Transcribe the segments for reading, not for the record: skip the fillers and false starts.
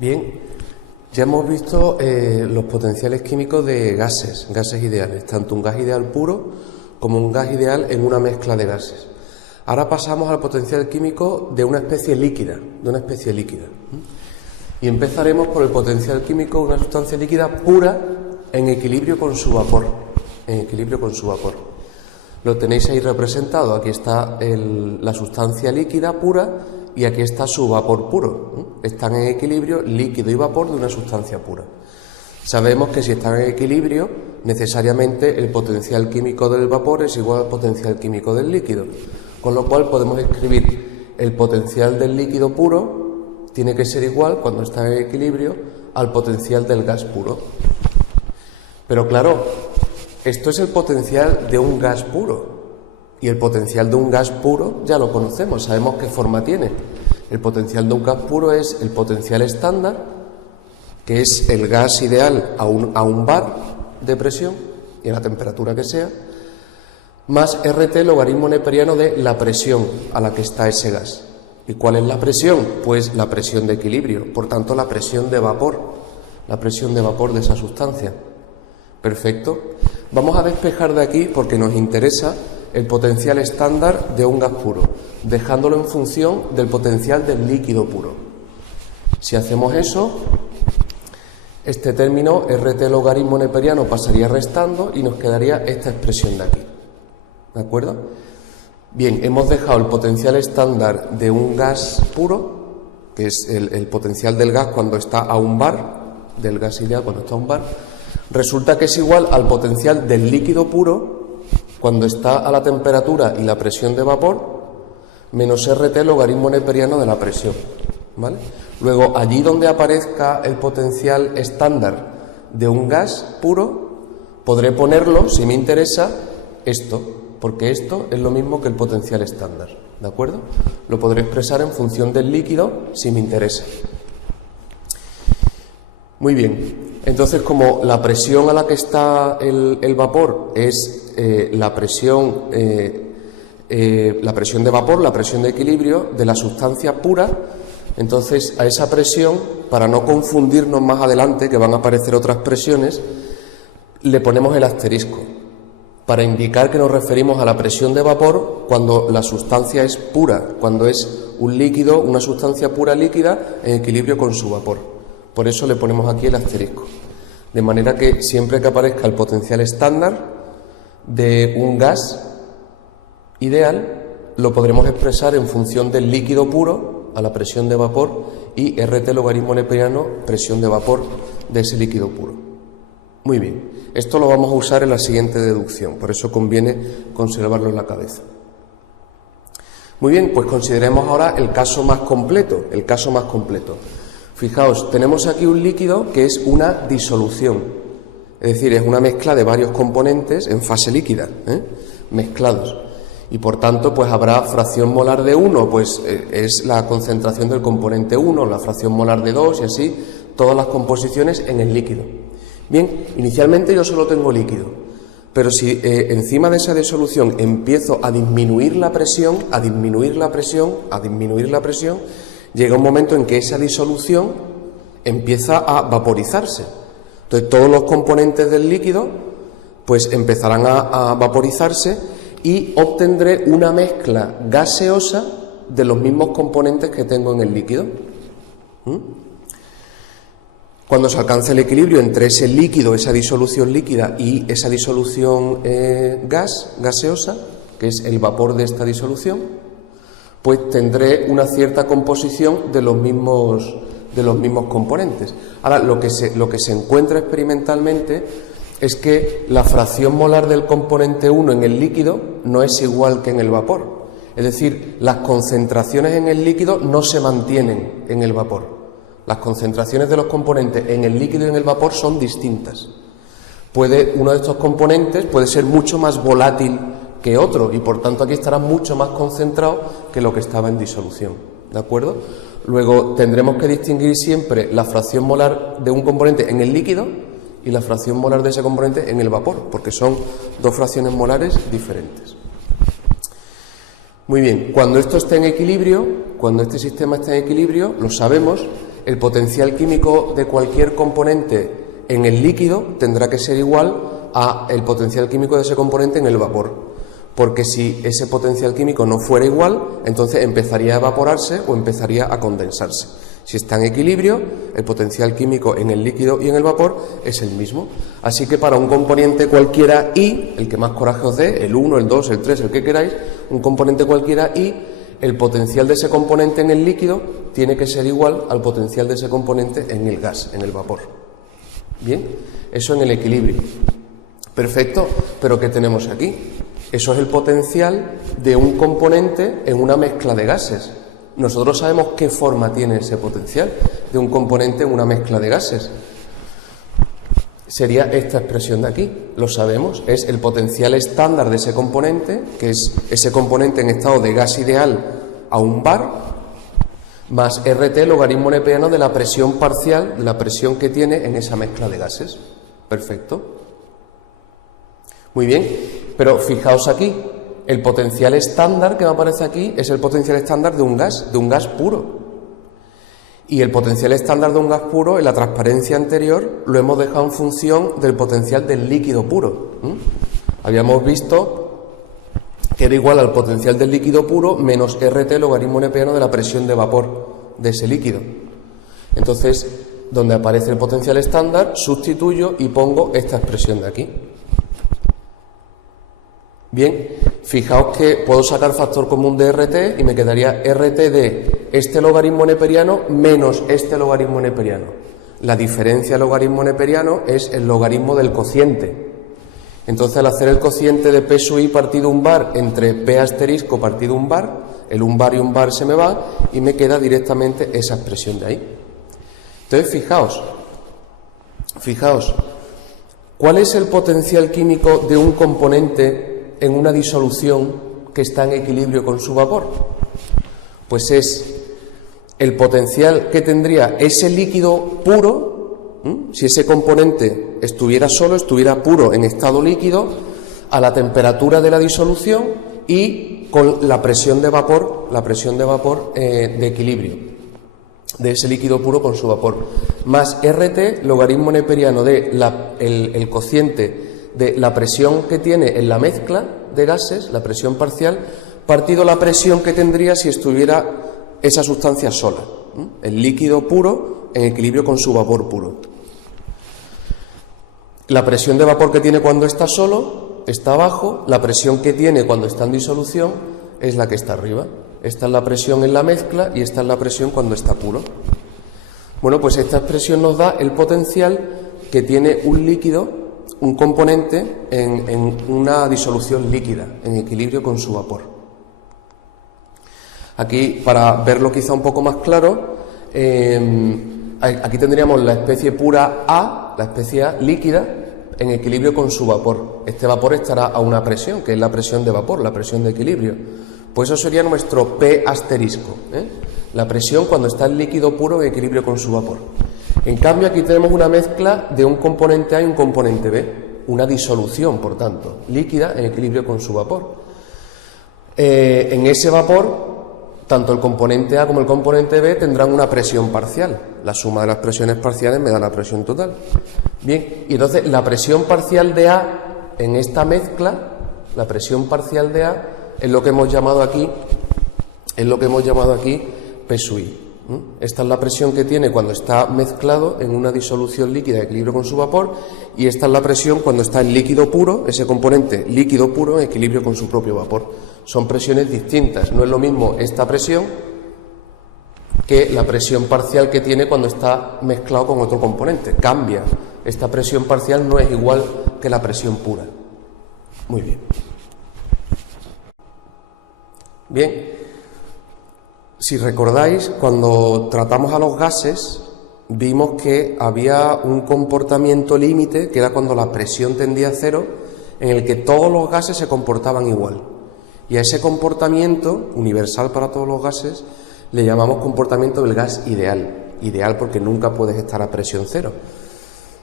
Bien, ya hemos visto los potenciales químicos de gases ideales, tanto un gas ideal puro como un gas ideal en una mezcla de gases. Ahora pasamos al potencial químico de una especie líquida, Y empezaremos por el potencial químico de una sustancia líquida pura en equilibrio con su vapor. Lo tenéis ahí representado. Aquí está la sustancia líquida pura y aquí está su vapor puro. Están en equilibrio líquido y vapor de una sustancia pura. Sabemos que si están en equilibrio, necesariamente el potencial químico del vapor es igual al potencial químico del líquido. Con lo cual podemos escribir el potencial del líquido puro tiene que ser igual, cuando está en equilibrio, al potencial del gas puro. Pero claro, esto es el potencial de un gas puro. Y el potencial de un gas puro ya lo conocemos, sabemos qué forma tiene. El potencial de un gas puro es el potencial estándar, que es el gas ideal a un bar de presión y a la temperatura que sea, más RT, logaritmo neperiano de la presión a la que está ese gas. ¿Y cuál es la presión? Pues la presión de equilibrio, por tanto la presión de vapor de esa sustancia. Perfecto. Vamos a despejar de aquí porque nos interesa el potencial estándar de un gas puro, dejándolo en función del potencial del líquido puro. Si hacemos eso, este término RT logaritmo neperiano pasaría restando y nos quedaría esta expresión de aquí. ¿De acuerdo? Bien, hemos dejado el potencial estándar de un gas puro, que es el potencial del gas cuando está a un bar, del gas ideal cuando está a un bar, resulta que es igual al potencial del líquido puro cuando está a la temperatura y la presión de vapor, menos RT logaritmo neperiano de la presión. ¿Vale? Luego, allí donde aparezca el potencial estándar de un gas puro, podré ponerlo, si me interesa, esto, porque esto es lo mismo que el potencial estándar. ¿De acuerdo? Lo podré expresar en función del líquido, si me interesa. Muy bien. Entonces, como la presión a la que está el vapor es la presión de vapor, la presión de equilibrio de la sustancia pura, entonces a esa presión, para no confundirnos más adelante, que van a aparecer otras presiones, le ponemos el asterisco, para indicar que nos referimos a la presión de vapor cuando la sustancia es pura, cuando es un líquido, una sustancia pura líquida en equilibrio con su vapor. Por eso le ponemos aquí el asterisco. De manera que siempre que aparezca el potencial estándar de un gas ideal, lo podremos expresar en función del líquido puro a la presión de vapor y RT logaritmo neperiano, presión de vapor de ese líquido puro. Muy bien, esto lo vamos a usar en la siguiente deducción, por eso conviene conservarlo en la cabeza. Muy bien, pues consideremos ahora el caso más completo, Fijaos, tenemos aquí un líquido que es una disolución, es decir, es una mezcla de varios componentes en fase líquida, mezclados. Y por tanto, pues habrá fracción molar de 1, pues es la concentración del componente 1, la fracción molar de 2 y así, todas las composiciones en el líquido. Bien, inicialmente yo solo tengo líquido, pero si encima de esa disolución empiezo a disminuir la presión, llega un momento en que esa disolución empieza a vaporizarse. Entonces todos los componentes del líquido pues empezarán a vaporizarse y obtendré una mezcla gaseosa de los mismos componentes que tengo en el líquido. Cuando se alcance el equilibrio entre ese líquido, esa disolución líquida y esa disolución gaseosa, que es el vapor de esta disolución, pues tendré una cierta composición de los mismos componentes. Ahora, lo que se encuentra experimentalmente es que la fracción molar del componente 1 en el líquido no es igual que en el vapor. Es decir, las concentraciones en el líquido no se mantienen en el vapor. Las concentraciones de los componentes en el líquido y en el vapor son distintas. Uno de estos componentes puede ser mucho más volátil que otro y por tanto aquí estará mucho más concentrado que lo que estaba en disolución, ¿de acuerdo? Luego tendremos que distinguir siempre la fracción molar de un componente en el líquido y la fracción molar de ese componente en el vapor, porque son dos fracciones molares diferentes. Muy bien, cuando esto esté en equilibrio, cuando este sistema esté en equilibrio, lo sabemos, el potencial químico de cualquier componente en el líquido tendrá que ser igual al potencial químico de ese componente en el vapor. Porque si ese potencial químico no fuera igual, entonces empezaría a evaporarse o empezaría a condensarse. Si está en equilibrio, el potencial químico en el líquido y en el vapor es el mismo. Así que para un componente cualquiera I, el que más coraje os dé, el 1, el 2, el 3, el que queráis, un componente cualquiera I, el potencial de ese componente en el líquido tiene que ser igual al potencial de ese componente en el gas, en el vapor. Bien, eso en el equilibrio. Perfecto, pero ¿qué tenemos aquí? Eso es el potencial de un componente en una mezcla de gases. Nosotros sabemos qué forma tiene ese potencial de un componente en una mezcla de gases. Sería esta expresión de aquí, lo sabemos, es el potencial estándar de ese componente, que es ese componente en estado de gas ideal a un bar, más RT, logaritmo neperiano de la presión parcial, de la presión que tiene en esa mezcla de gases. Perfecto. Muy bien, pero fijaos aquí, el potencial estándar que me aparece aquí es el potencial estándar de un gas puro. Y el potencial estándar de un gas puro, en la transparencia anterior, lo hemos dejado en función del potencial del líquido puro. Habíamos visto que era igual al potencial del líquido puro menos RT, logaritmo neperiano de la presión de vapor de ese líquido. Entonces, donde aparece el potencial estándar, sustituyo y pongo esta expresión de aquí. Bien, fijaos que puedo sacar factor común de RT y me quedaría RT de este logaritmo neperiano menos este logaritmo neperiano. La diferencia del logaritmo neperiano es el logaritmo del cociente. Entonces, al hacer el cociente de P sub i partido un bar entre P asterisco partido un bar, el un bar y un bar se me va y me queda directamente esa expresión de ahí. Entonces, fijaos, ¿cuál es el potencial químico de un componente en una disolución que está en equilibrio con su vapor? Pues es el potencial que tendría ese líquido puro, si ese componente estuviera solo, estuviera puro en estado líquido, a la temperatura de la disolución y con la presión de vapor de equilibrio de ese líquido puro con su vapor, más RT, logaritmo neperiano de el cociente de la presión que tiene en la mezcla de gases, la presión parcial, partido la presión que tendría si estuviera esa sustancia sola, el líquido puro en equilibrio con su vapor puro. La presión de vapor que tiene cuando está solo está abajo, la presión que tiene cuando está en disolución es la que está arriba. Esta es la presión en la mezcla y esta es la presión cuando está puro. Bueno, pues esta expresión nos da el potencial que tiene un líquido, un componente en una disolución líquida, en equilibrio con su vapor. Aquí, para verlo quizá un poco más claro, aquí tendríamos la especie pura A, la especie A líquida, en equilibrio con su vapor. Este vapor estará a una presión, que es la presión de vapor, la presión de equilibrio. Pues eso sería nuestro P asterisco, la presión cuando está el líquido puro en equilibrio con su vapor. En cambio, aquí tenemos una mezcla de un componente A y un componente B, una disolución, por tanto, líquida en equilibrio con su vapor. En ese vapor, tanto el componente A como el componente B tendrán una presión parcial. La suma de las presiones parciales me da la presión total. Bien, y entonces la presión parcial de A en esta mezcla, la presión parcial de A, es lo que hemos llamado aquí, P sub i. Esta es la presión que tiene cuando está mezclado en una disolución líquida de equilibrio con su vapor, y esta es la presión cuando está en líquido puro, ese componente líquido puro en equilibrio con su propio vapor. Son presiones distintas, no es lo mismo esta presión que la presión parcial que tiene cuando está mezclado con otro componente. Cambia, esta presión parcial no es igual que la presión pura. Muy bien. Bien, si recordáis, cuando tratamos a los gases, vimos que había un comportamiento límite, que era cuando la presión tendía a cero, en el que todos los gases se comportaban igual. Y a ese comportamiento, universal para todos los gases, le llamamos comportamiento del gas ideal. Ideal porque nunca puedes estar a presión cero.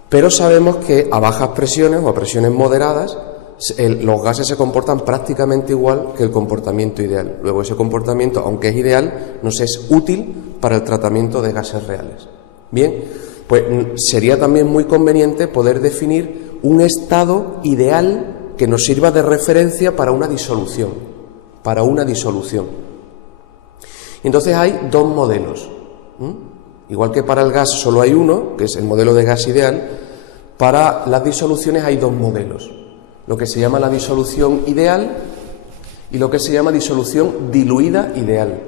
Pero sabemos que a bajas presiones o a presiones moderadas, los gases se comportan prácticamente igual que el comportamiento ideal. Luego, ese comportamiento, aunque es ideal, nos es útil para el tratamiento de gases reales. Bien, pues sería también muy conveniente poder definir un estado ideal que nos sirva de referencia para una disolución. Entonces hay dos modelos. Igual que para el gas solo hay uno, que es el modelo de gas ideal, para las disoluciones hay dos modelos. Lo que se llama la disolución ideal y lo que se llama disolución diluida ideal.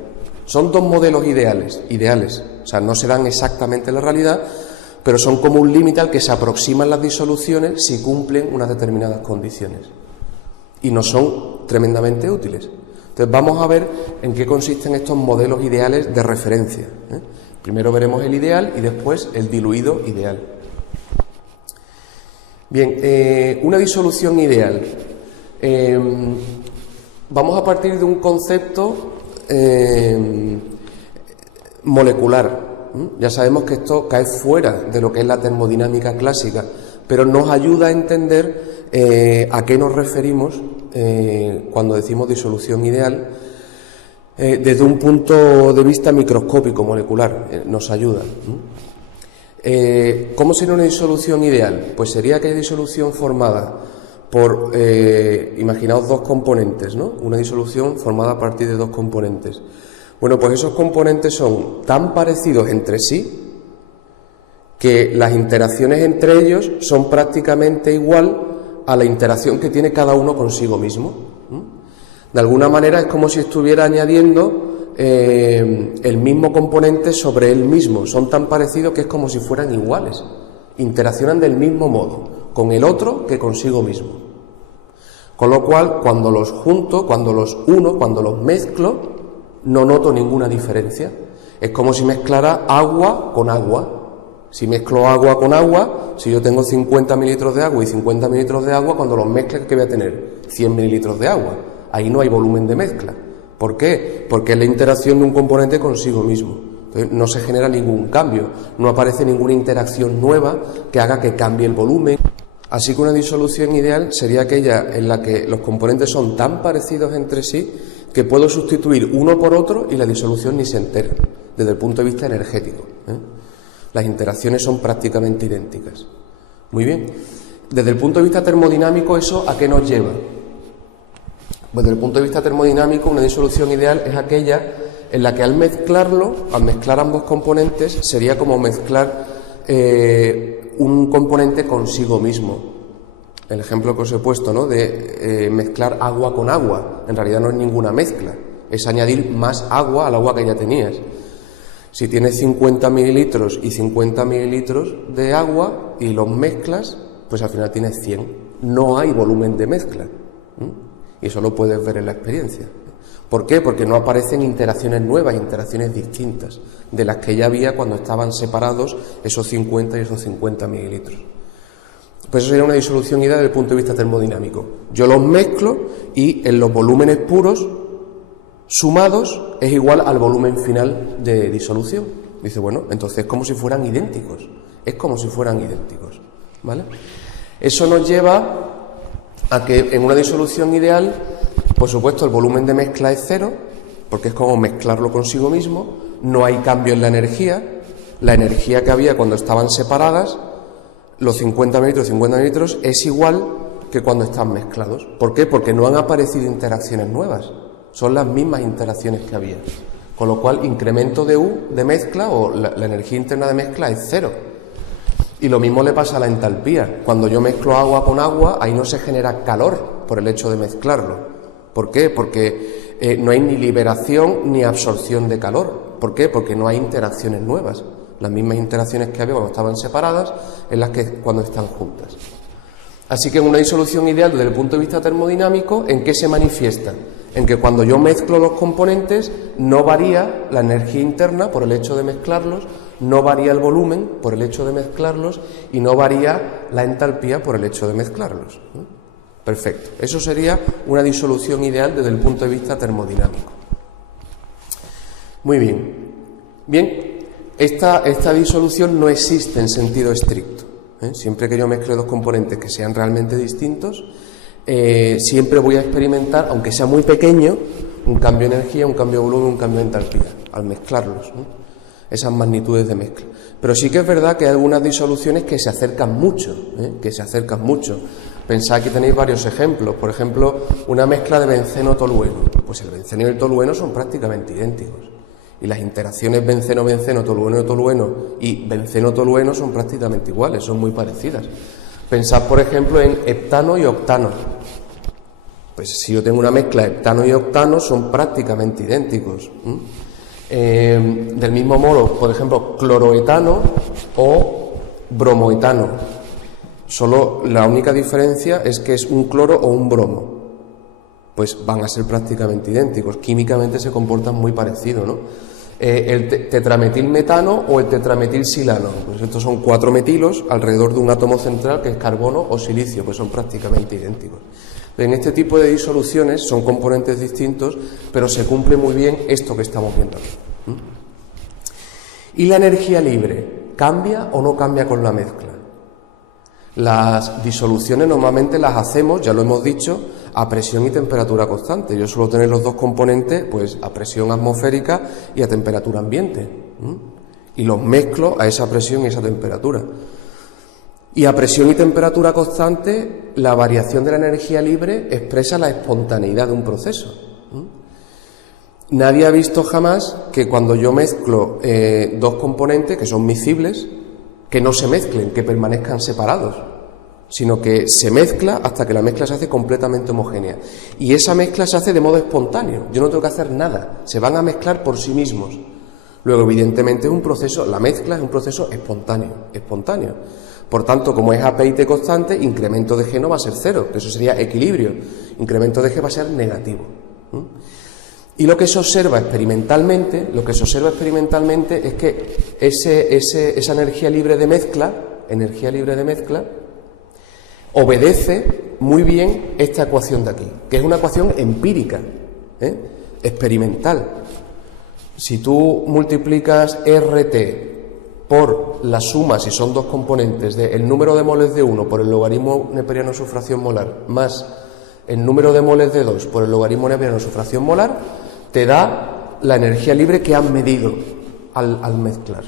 Son dos modelos ideales, o sea, no se dan exactamente en la realidad, pero son como un límite al que se aproximan las disoluciones si cumplen unas determinadas condiciones. Y nos son tremendamente útiles. Entonces vamos a ver en qué consisten estos modelos ideales de referencia. Primero veremos el ideal y después el diluido ideal. Bien, una disolución ideal. Vamos a partir de un concepto molecular. Ya sabemos que esto cae fuera de lo que es la termodinámica clásica, pero nos ayuda a entender a qué nos referimos cuando decimos disolución ideal desde un punto de vista microscópico, molecular. Nos ayuda. ¿Cómo sería una disolución ideal? Pues sería aquella disolución formada por, imaginaos dos componentes, ¿no? Una disolución formada a partir de dos componentes. Bueno, pues esos componentes son tan parecidos entre sí que las interacciones entre ellos son prácticamente igual a la interacción que tiene cada uno consigo mismo. De alguna manera es como si estuviera añadiendo el mismo componente sobre él mismo. Son tan parecidos que es como si fueran iguales. Interaccionan del mismo modo con el otro que consigo mismo. Con lo cual, cuando los junto, cuando los uno, cuando los mezclo, no noto ninguna diferencia. Es como si mezclara agua con agua. Si mezclo agua con agua, si yo tengo 50 mililitros de agua y 50 mililitros de agua, cuando los mezcle, ¿qué voy a tener? 100 mililitros de agua. Ahí no hay volumen de mezcla. ¿Por qué? Porque es la interacción de un componente consigo mismo. Entonces, no se genera ningún cambio, no aparece ninguna interacción nueva que haga que cambie el volumen. Así que una disolución ideal sería aquella en la que los componentes son tan parecidos entre sí que puedo sustituir uno por otro y la disolución ni se entera, desde el punto de vista energético. Las interacciones son prácticamente idénticas. Muy bien. Desde el punto de vista termodinámico, ¿eso a qué nos lleva? Pues desde el punto de vista termodinámico, una disolución ideal es aquella en la que al mezclar ambos componentes, sería como mezclar un componente consigo mismo. El ejemplo que os he puesto, ¿no?, de mezclar agua con agua. En realidad no es ninguna mezcla, es añadir más agua al agua que ya tenías. Si tienes 50 mililitros y 50 mililitros de agua y los mezclas, pues al final tienes 100. No hay volumen de mezcla. Y eso lo puedes ver en la experiencia. ¿Por qué? Porque no aparecen interacciones nuevas, interacciones distintas de las que ya había cuando estaban separados esos 50 y esos 50 mililitros. Pues eso sería una disolución ideal desde el punto de vista termodinámico. Yo los mezclo y en los volúmenes puros sumados es igual al volumen final de disolución. Dice, bueno, entonces es como si fueran idénticos. Es como si fueran idénticos. ¿Vale? Eso nos lleva a que en una disolución ideal, por supuesto, el volumen de mezcla es cero, porque es como mezclarlo consigo mismo, no hay cambio en la energía que había cuando estaban separadas, los 50 mililitros es igual que cuando están mezclados. ¿Por qué? Porque no han aparecido interacciones nuevas, son las mismas interacciones que había, con lo cual incremento de U de mezcla o la energía interna de mezcla es cero. Y lo mismo le pasa a la entalpía. Cuando yo mezclo agua con agua, ahí no se genera calor por el hecho de mezclarlo. ¿Por qué? Porque no hay ni liberación ni absorción de calor. ¿Por qué? Porque no hay interacciones nuevas. Las mismas interacciones que había cuando estaban separadas en las que cuando están juntas. Así que en una disolución ideal desde el punto de vista termodinámico, ¿en qué se manifiesta? En que cuando yo mezclo los componentes no varía la energía interna por el hecho de mezclarlos, no varía el volumen por el hecho de mezclarlos y no varía la entalpía por el hecho de mezclarlos. Perfecto. Eso sería una disolución ideal desde el punto de vista termodinámico. Muy bien. Bien, esta disolución no existe en sentido estricto. Siempre que yo mezcle dos componentes que sean realmente distintos, siempre voy a experimentar, aunque sea muy pequeño, un cambio de energía, un cambio de volumen, un cambio de entalpía, al mezclarlos, ¿no? esas magnitudes de mezcla. Pero sí que es verdad que hay algunas disoluciones que se acercan mucho, que se acercan mucho. Pensad que tenéis varios ejemplos. Por ejemplo, una mezcla de benceno-tolueno. Pues el benceno y el tolueno son prácticamente idénticos. Y las interacciones benceno-benceno, tolueno-tolueno y benceno-tolueno son prácticamente iguales, son muy parecidas. Pensad, por ejemplo, en heptano y octano. Pues si yo tengo una mezcla de heptano y octano, son prácticamente idénticos. Del mismo modo, por ejemplo, cloroetano o bromoetano. Solo la única diferencia es que es un cloro o un bromo. Pues van a ser prácticamente idénticos. Químicamente se comportan muy parecido, ¿no? El tetrametilmetano o el tetrametilsilano. Pues estos son 4 metilos alrededor de un átomo central que es carbono o silicio, pues son prácticamente idénticos. En este tipo de disoluciones son componentes distintos, pero se cumple muy bien esto que estamos viendo aquí. ¿Y la energía libre cambia o no cambia con la mezcla? Las disoluciones normalmente las hacemos, ya lo hemos dicho, a presión y temperatura constante. Yo suelo tener los dos componentes pues a presión atmosférica y a temperatura ambiente. Y los mezclo a esa presión y esa temperatura. Y a presión y temperatura constante, la variación de la energía libre expresa la espontaneidad de un proceso. Nadie ha visto jamás que cuando yo mezclo dos componentes que son miscibles, que no se mezclen, que permanezcan separados, sino que se mezcla hasta que la mezcla se hace completamente homogénea. Y esa mezcla se hace de modo espontáneo, yo no tengo que hacer nada, se van a mezclar por sí mismos. Luego, evidentemente, es un proceso, la mezcla es un proceso espontáneo. Por tanto, como es AP y T constante, incremento de G no va a ser cero, que eso sería equilibrio. Incremento de G va a ser negativo. Y lo que se observa experimentalmente, es que esa energía libre de mezcla, obedece muy bien esta ecuación de aquí, que es una ecuación empírica, experimental. Si tú multiplicas RT por la suma, si son dos componentes, del número de moles de 1 por el logaritmo neperiano de su fracción molar más el número de moles de 2 por el logaritmo neperiano de su fracción molar, te da la energía libre que han medido al mezclar.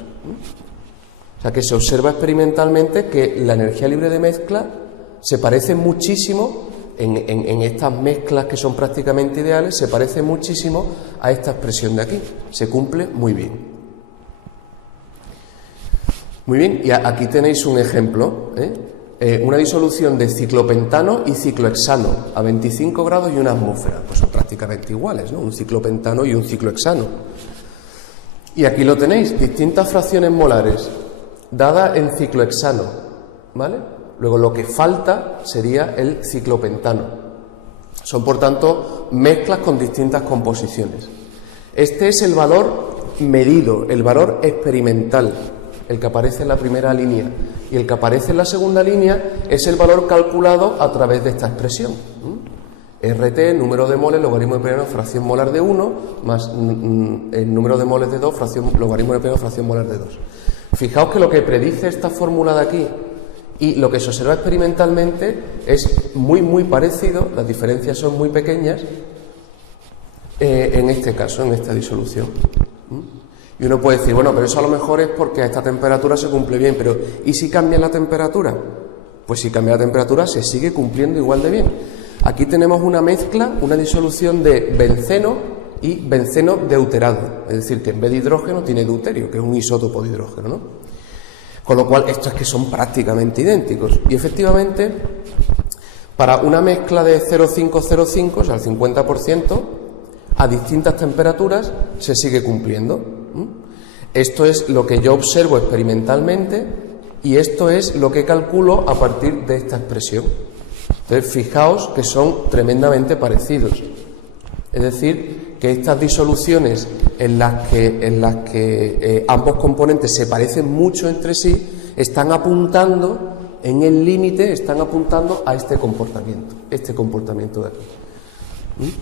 O sea que se observa experimentalmente que la energía libre de mezcla se parece muchísimo, en estas mezclas que son prácticamente ideales, se parece muchísimo a esta expresión de aquí. Se cumple muy bien. Muy bien, y aquí tenéis un ejemplo, una disolución de ciclopentano y ciclohexano a 25 grados y una atmósfera. Pues son prácticamente iguales, ¿no? Un ciclopentano y un ciclohexano. Y aquí lo tenéis, distintas fracciones molares dadas en ciclohexano, ¿vale? Luego lo que falta sería el ciclopentano. Son, por tanto, mezclas con distintas composiciones. Este es el valor medido, el valor experimental, el que aparece en la primera línea, y el que aparece en la segunda línea es el valor calculado a través de esta expresión. RT, número de moles, logaritmo neperiano, fracción molar de 1, más el número de moles de 2, logaritmo neperiano, fracción molar de 2. Fijaos que lo que predice esta fórmula de aquí y lo que se observa experimentalmente es muy parecido, las diferencias son muy pequeñas en este caso, en esta disolución. Y uno puede decir, bueno, pero eso a lo mejor es porque a esta temperatura se cumple bien, pero ¿y si cambia la temperatura? Pues si cambia la temperatura se sigue cumpliendo igual de bien. Aquí tenemos una mezcla, una disolución de benceno y benceno deuterado, es decir, que en vez de hidrógeno tiene deuterio, que es un isótopo de hidrógeno, ¿no? Con lo cual, esto es que son prácticamente idénticos. Y efectivamente, para una mezcla de 0,505, o sea, el 50%, a distintas temperaturas se sigue cumpliendo. Esto es lo que yo observo experimentalmente y esto es lo que calculo a partir de esta expresión. Entonces, fijaos que son tremendamente parecidos. Es decir, que estas disoluciones en las que ambos componentes se parecen mucho entre sí, están apuntando en el límite, están apuntando a este comportamiento de aquí.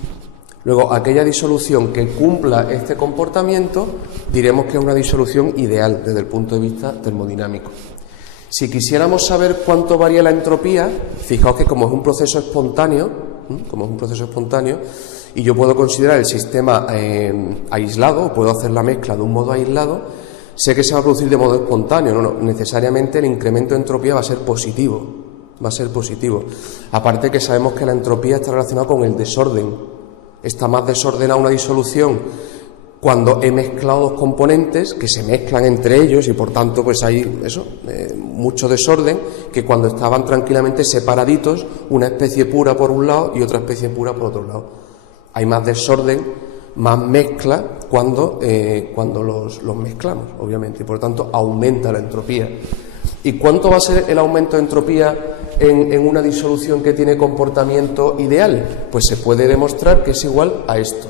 Luego, aquella disolución que cumpla este comportamiento, diremos que es una disolución ideal desde el punto de vista termodinámico. Si quisiéramos saber cuánto varía la entropía, fijaos que como es un proceso espontáneo, y yo puedo considerar el sistema aislado, puedo hacer la mezcla de un modo aislado, sé que se va a producir de modo espontáneo, no, necesariamente el incremento de entropía va a ser positivo. Va a ser positivo. Aparte que sabemos que la entropía está relacionada con el desorden. Está más desordenada una disolución cuando he mezclado dos componentes que se mezclan entre ellos y por tanto pues hay mucho desorden, que cuando estaban tranquilamente separaditos, una especie pura por un lado y otra especie pura por otro lado. Hay más desorden, más mezcla cuando los mezclamos, obviamente, y por tanto aumenta la entropía. ¿Y cuánto va a ser el aumento de entropía en una disolución que tiene comportamiento ideal? Pues se puede demostrar que es igual a esto.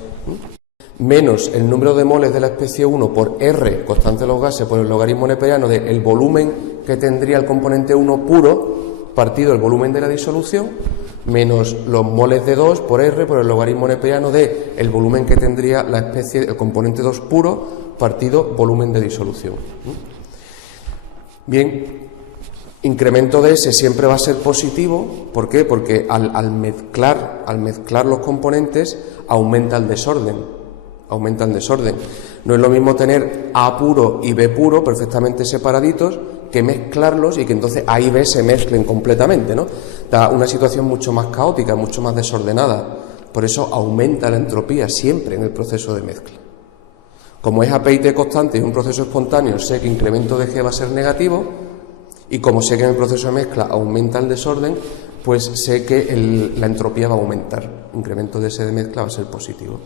Menos el número de moles de la especie 1 por R, constante de los gases, por el logaritmo neperiano del volumen que tendría el componente 1 puro, partido el volumen de la disolución, menos los moles de 2 por R, por el logaritmo neperiano del volumen que tendría la especie, el componente 2 puro, partido volumen de disolución. Bien, incremento de S siempre va a ser positivo. ¿Por qué? Porque al mezclar los componentes aumenta el desorden. No es lo mismo tener A puro y B puro perfectamente separaditos que mezclarlos y que entonces A y B se mezclen completamente, ¿no? Da una situación mucho más caótica, mucho más desordenada. Por eso aumenta la entropía siempre en el proceso de mezcla. Como es A, P y T constante y es un proceso espontáneo, sé que incremento de G va a ser negativo, y como sé que en el proceso de mezcla aumenta el desorden, pues sé que la entropía va a aumentar. Incremento de S de mezcla va a ser positivo.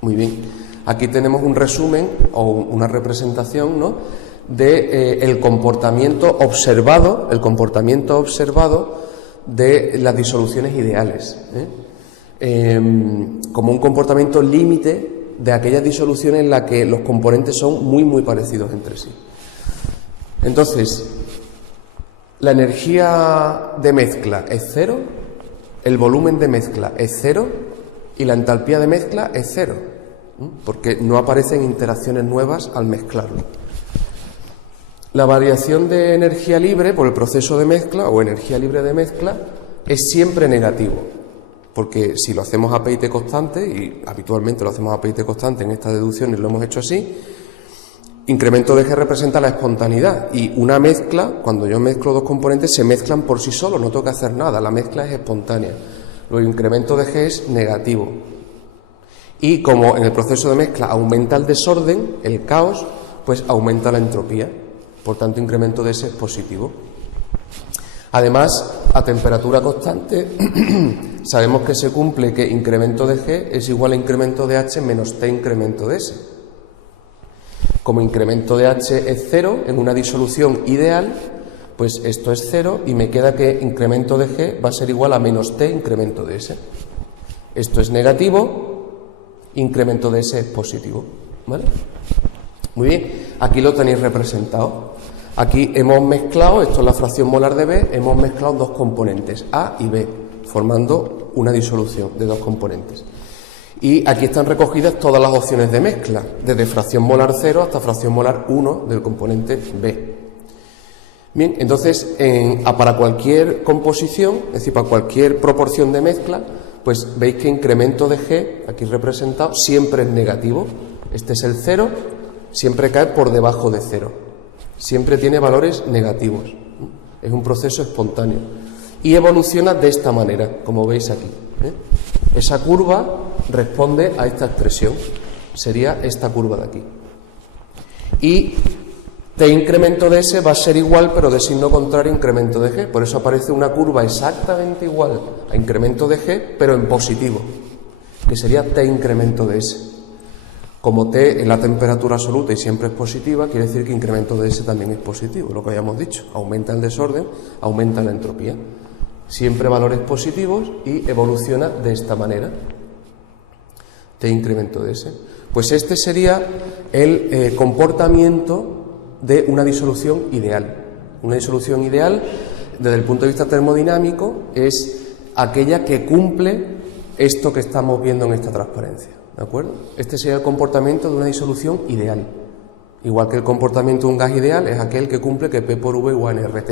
Muy bien. Aquí tenemos un resumen o una representación, ¿no?, de el comportamiento observado de las disoluciones ideales, como un comportamiento límite de aquellas disoluciones en las que los componentes son muy muy parecidos entre sí. Entonces, la energía de mezcla es cero, el volumen de mezcla es cero y la entalpía de mezcla es cero, porque no aparecen interacciones nuevas al mezclarlo. La variación de energía libre por el proceso de mezcla o energía libre de mezcla es siempre negativo, porque si lo hacemos a P y T constante, y habitualmente lo hacemos a P y T constante en estas deducciones lo hemos hecho así, incremento de G representa la espontaneidad, y una mezcla, cuando yo mezclo dos componentes, se mezclan por sí solos, no tengo que hacer nada, la mezcla es espontánea. Luego, el incremento de G es negativo. Y como en el proceso de mezcla aumenta el desorden, el caos, pues aumenta la entropía. Por tanto, incremento de S es positivo. Además, a temperatura constante, sabemos que se cumple que incremento de G es igual a incremento de H menos T incremento de S. Como incremento de H es cero en una disolución ideal, pues esto es cero y me queda que incremento de G va a ser igual a menos T incremento de S. Esto es negativo, incremento de S es positivo, ¿vale? Muy bien, aquí lo tenéis representado. Aquí hemos mezclado, esto es la fracción molar de B, hemos mezclado dos componentes, A y B, formando una disolución de dos componentes. Y aquí están recogidas todas las opciones de mezcla, desde fracción molar 0 hasta fracción molar 1 del componente B. Bien, entonces, para cualquier composición, es decir, para cualquier proporción de mezcla, pues veis que incremento de G, aquí representado, siempre es negativo. Este es el 0, siempre cae por debajo de 0. Siempre tiene valores negativos. Es un proceso espontáneo. Y evoluciona de esta manera, como veis aquí. Esa curva responde a esta expresión. Sería esta curva de aquí. Y T incremento de S va a ser igual, pero de signo contrario, incremento de G. Por eso aparece una curva exactamente igual a incremento de G, pero en positivo, que sería T incremento de S. Como T es la temperatura absoluta y siempre es positiva, quiere decir que incremento de S también es positivo, lo que habíamos dicho. Aumenta el desorden, aumenta la entropía. Siempre valores positivos y evoluciona de esta manera. T incremento de S. Pues este sería el comportamiento de una disolución ideal. Una disolución ideal, desde el punto de vista termodinámico, es aquella que cumple esto que estamos viendo en esta transparencia. ¿De acuerdo? Este sería el comportamiento de una disolución ideal. Igual que el comportamiento de un gas ideal es aquel que cumple que P por V igual a RT,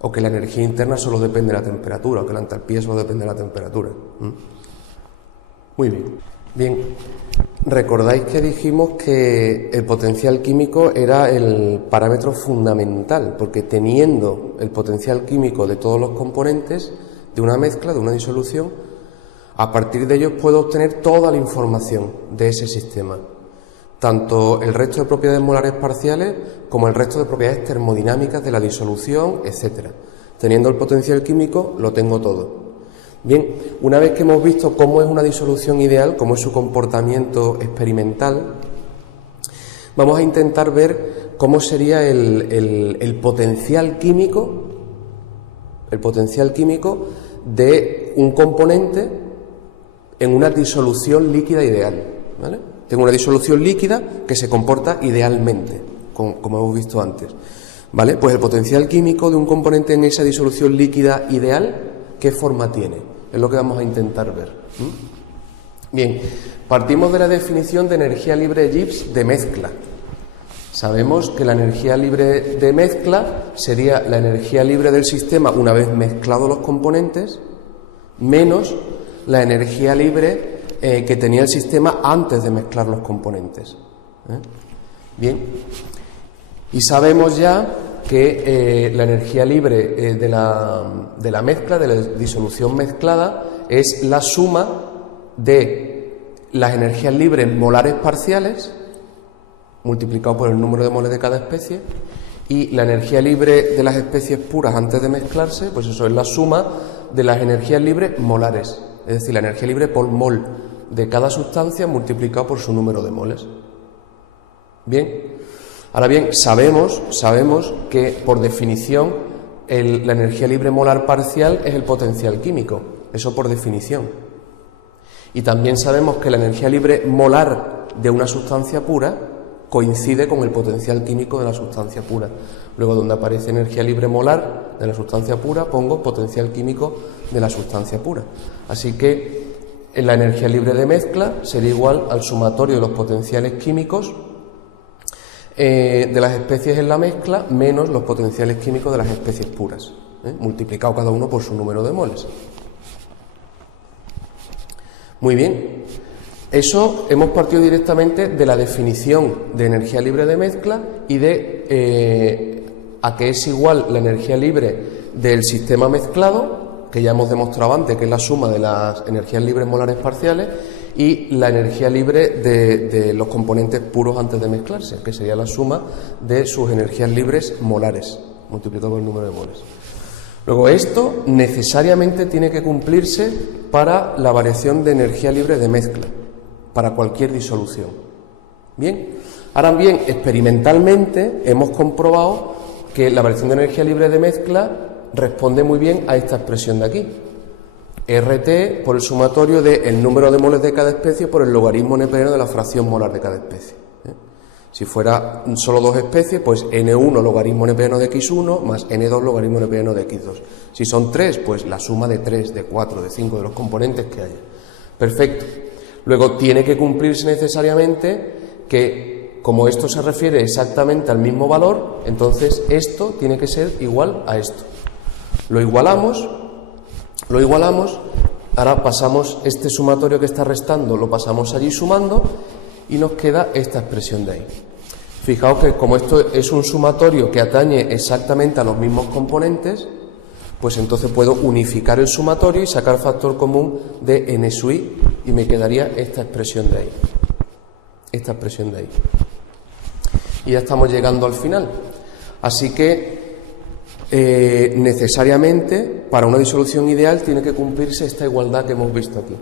o que la energía interna solo depende de la temperatura, o que la entalpía solo depende de la temperatura. Muy bien. Bien, recordáis que dijimos que el potencial químico era el parámetro fundamental, porque teniendo el potencial químico de todos los componentes de una mezcla, de una disolución, a partir de ellos puedo obtener toda la información de ese sistema, tanto el resto de propiedades molares parciales como el resto de propiedades termodinámicas de la disolución, etcétera. Teniendo el potencial químico lo tengo todo. Bien, una vez que hemos visto cómo es una disolución ideal, cómo es su comportamiento experimental, vamos a intentar ver cómo sería el potencial químico de un componente en una disolución líquida ideal, ¿vale? Tengo una disolución líquida que se comporta idealmente, como hemos visto antes, ¿vale? Pues el potencial químico de un componente en esa disolución líquida ideal, ¿qué forma tiene? Es lo que vamos a intentar ver. Bien, partimos de la definición de energía libre de Gibbs de mezcla. Sabemos que la energía libre de mezcla sería la energía libre del sistema una vez mezclados los componentes, menos la energía libre que tenía el sistema antes de mezclar los componentes. Bien, y sabemos ya que la energía libre de la mezcla, de la disolución mezclada, es la suma de las energías libres molares parciales multiplicado por el número de moles de cada especie, y la energía libre de las especies puras antes de mezclarse, pues eso es la suma de las energías libres molares, es decir, la energía libre por mol de cada sustancia multiplicado por su número de moles. Bien, ahora bien, sabemos que por definición la energía libre molar parcial es el potencial químico, eso por definición. Y también sabemos que la energía libre molar de una sustancia pura coincide con el potencial químico de la sustancia pura. Luego, donde aparece energía libre molar de la sustancia pura, pongo potencial químico de la sustancia pura. Así que la energía libre de mezcla sería igual al sumatorio de los potenciales químicos de las especies en la mezcla menos los potenciales químicos de las especies puras, multiplicado cada uno por su número de moles. Muy bien, eso hemos partido directamente de la definición de energía libre de mezcla y de a qué es igual la energía libre del sistema mezclado, que ya hemos demostrado antes que es la suma de las energías libres molares parciales, y la energía libre de los componentes puros antes de mezclarse, que sería la suma de sus energías libres molares, multiplicado por el número de moles. Luego, esto necesariamente tiene que cumplirse para la variación de energía libre de mezcla, para cualquier disolución. Bien, ahora bien, experimentalmente hemos comprobado que la variación de energía libre de mezcla responde muy bien a esta expresión de aquí. RT por el sumatorio del número de moles de cada especie por el logaritmo neperiano de la fracción molar de cada especie. Si fuera solo dos especies, pues N1 logaritmo neperiano de X1 más N2 logaritmo neperiano de X2. Si son tres, pues la suma de 3, de 4, de 5 de los componentes que haya. Perfecto. Luego tiene que cumplirse necesariamente que, como esto se refiere exactamente al mismo valor, entonces esto tiene que ser igual a esto. Lo igualamos, ahora pasamos este sumatorio que está restando, lo pasamos allí sumando y nos queda esta expresión de ahí. Fijaos que como esto es un sumatorio que atañe exactamente a los mismos componentes, pues entonces puedo unificar el sumatorio y sacar factor común de n sub i y me quedaría esta expresión de ahí. Esta expresión de ahí. Y ya estamos llegando al final. Así que necesariamente para una disolución ideal tiene que cumplirse esta igualdad que hemos visto aquí.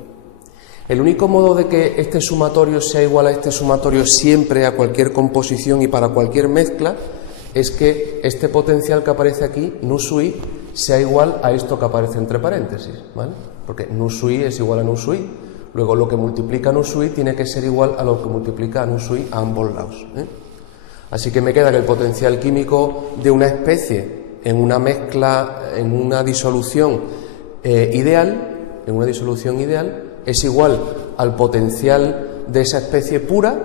El único modo de que este sumatorio sea igual a este sumatorio siempre a cualquier composición y para cualquier mezcla es que este potencial que aparece aquí, nu sub i, sea igual a esto que aparece entre paréntesis, ¿vale? Porque nu sub i es igual a nu sub i. Luego lo que multiplica nu sub i tiene que ser igual a lo que multiplica nu sub i a ambos lados, Así que me queda que el potencial químico de una especie en una mezcla, en una disolución ideal, es igual al potencial de esa especie pura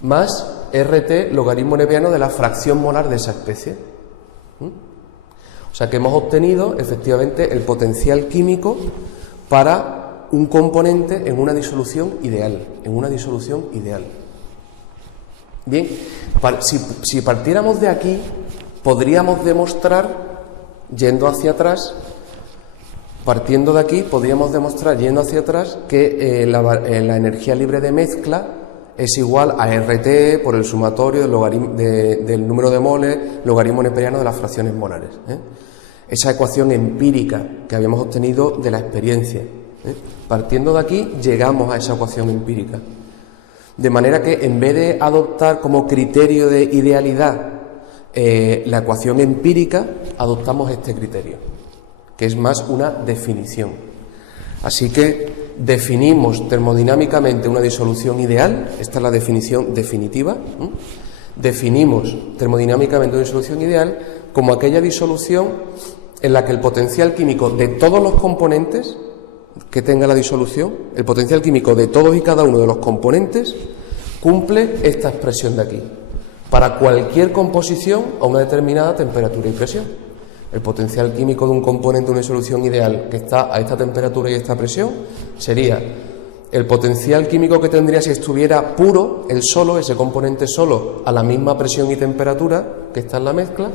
más RT logaritmo neperiano de la fracción molar de esa especie. O sea que hemos obtenido efectivamente el potencial químico para un componente en una disolución ideal, Bien, si partiéramos de aquí, podríamos demostrar, yendo hacia atrás, que la energía libre de mezcla es igual a RT por el sumatorio del número de moles, logaritmo neperiano de las fracciones molares. Esa ecuación empírica que habíamos obtenido de la experiencia. Partiendo de aquí, llegamos a esa ecuación empírica. De manera que, en vez de adoptar como criterio de idealidad la ecuación empírica, adoptamos este criterio, que es más una definición. Así que definimos termodinámicamente una disolución ideal, esta es la definición definitiva. Definimos termodinámicamente una disolución ideal como aquella disolución en la que el potencial químico de todos los componentes que tenga la disolución, el potencial químico de todos y cada uno de los componentes, cumple esta expresión de aquí, para cualquier composición a una determinada temperatura y presión. El potencial químico de un componente de una disolución ideal que está a esta temperatura y esta presión sería el potencial químico que tendría si estuviera puro, ese componente solo, a la misma presión y temperatura que está en la mezcla,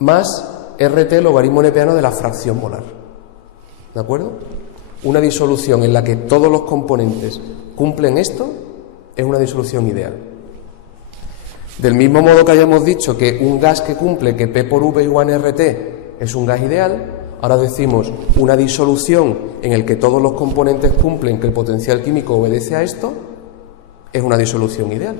más RT, logaritmo neperiano de la fracción molar. ¿De acuerdo? Una disolución en la que todos los componentes cumplen esto es una disolución ideal. Del mismo modo que hayamos dicho que un gas que cumple que P por V igual a RT es un gas ideal, ahora decimos una disolución en el que todos los componentes cumplen que el potencial químico obedece a esto es una disolución ideal.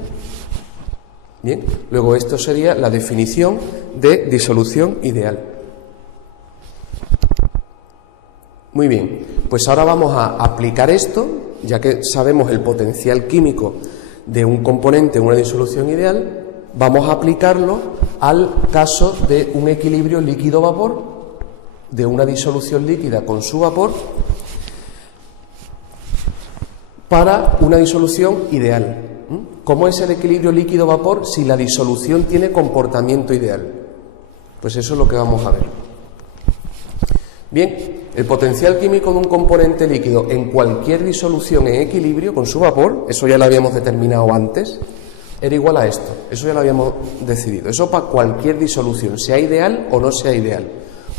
Bien, luego esto sería la definición de disolución ideal. Muy bien, pues ahora vamos a aplicar esto, ya que sabemos el potencial químico de un componente en una disolución ideal, vamos a aplicarlo al caso de un equilibrio líquido-vapor, de una disolución líquida con su vapor, para una disolución ideal. ¿Cómo es el equilibrio líquido-vapor si la disolución tiene comportamiento ideal? Pues eso es lo que vamos a ver. Bien, el potencial químico de un componente líquido en cualquier disolución en equilibrio con su vapor, eso ya lo habíamos determinado antes, era igual a esto, eso ya lo habíamos decidido. Eso para cualquier disolución, sea ideal o no sea ideal.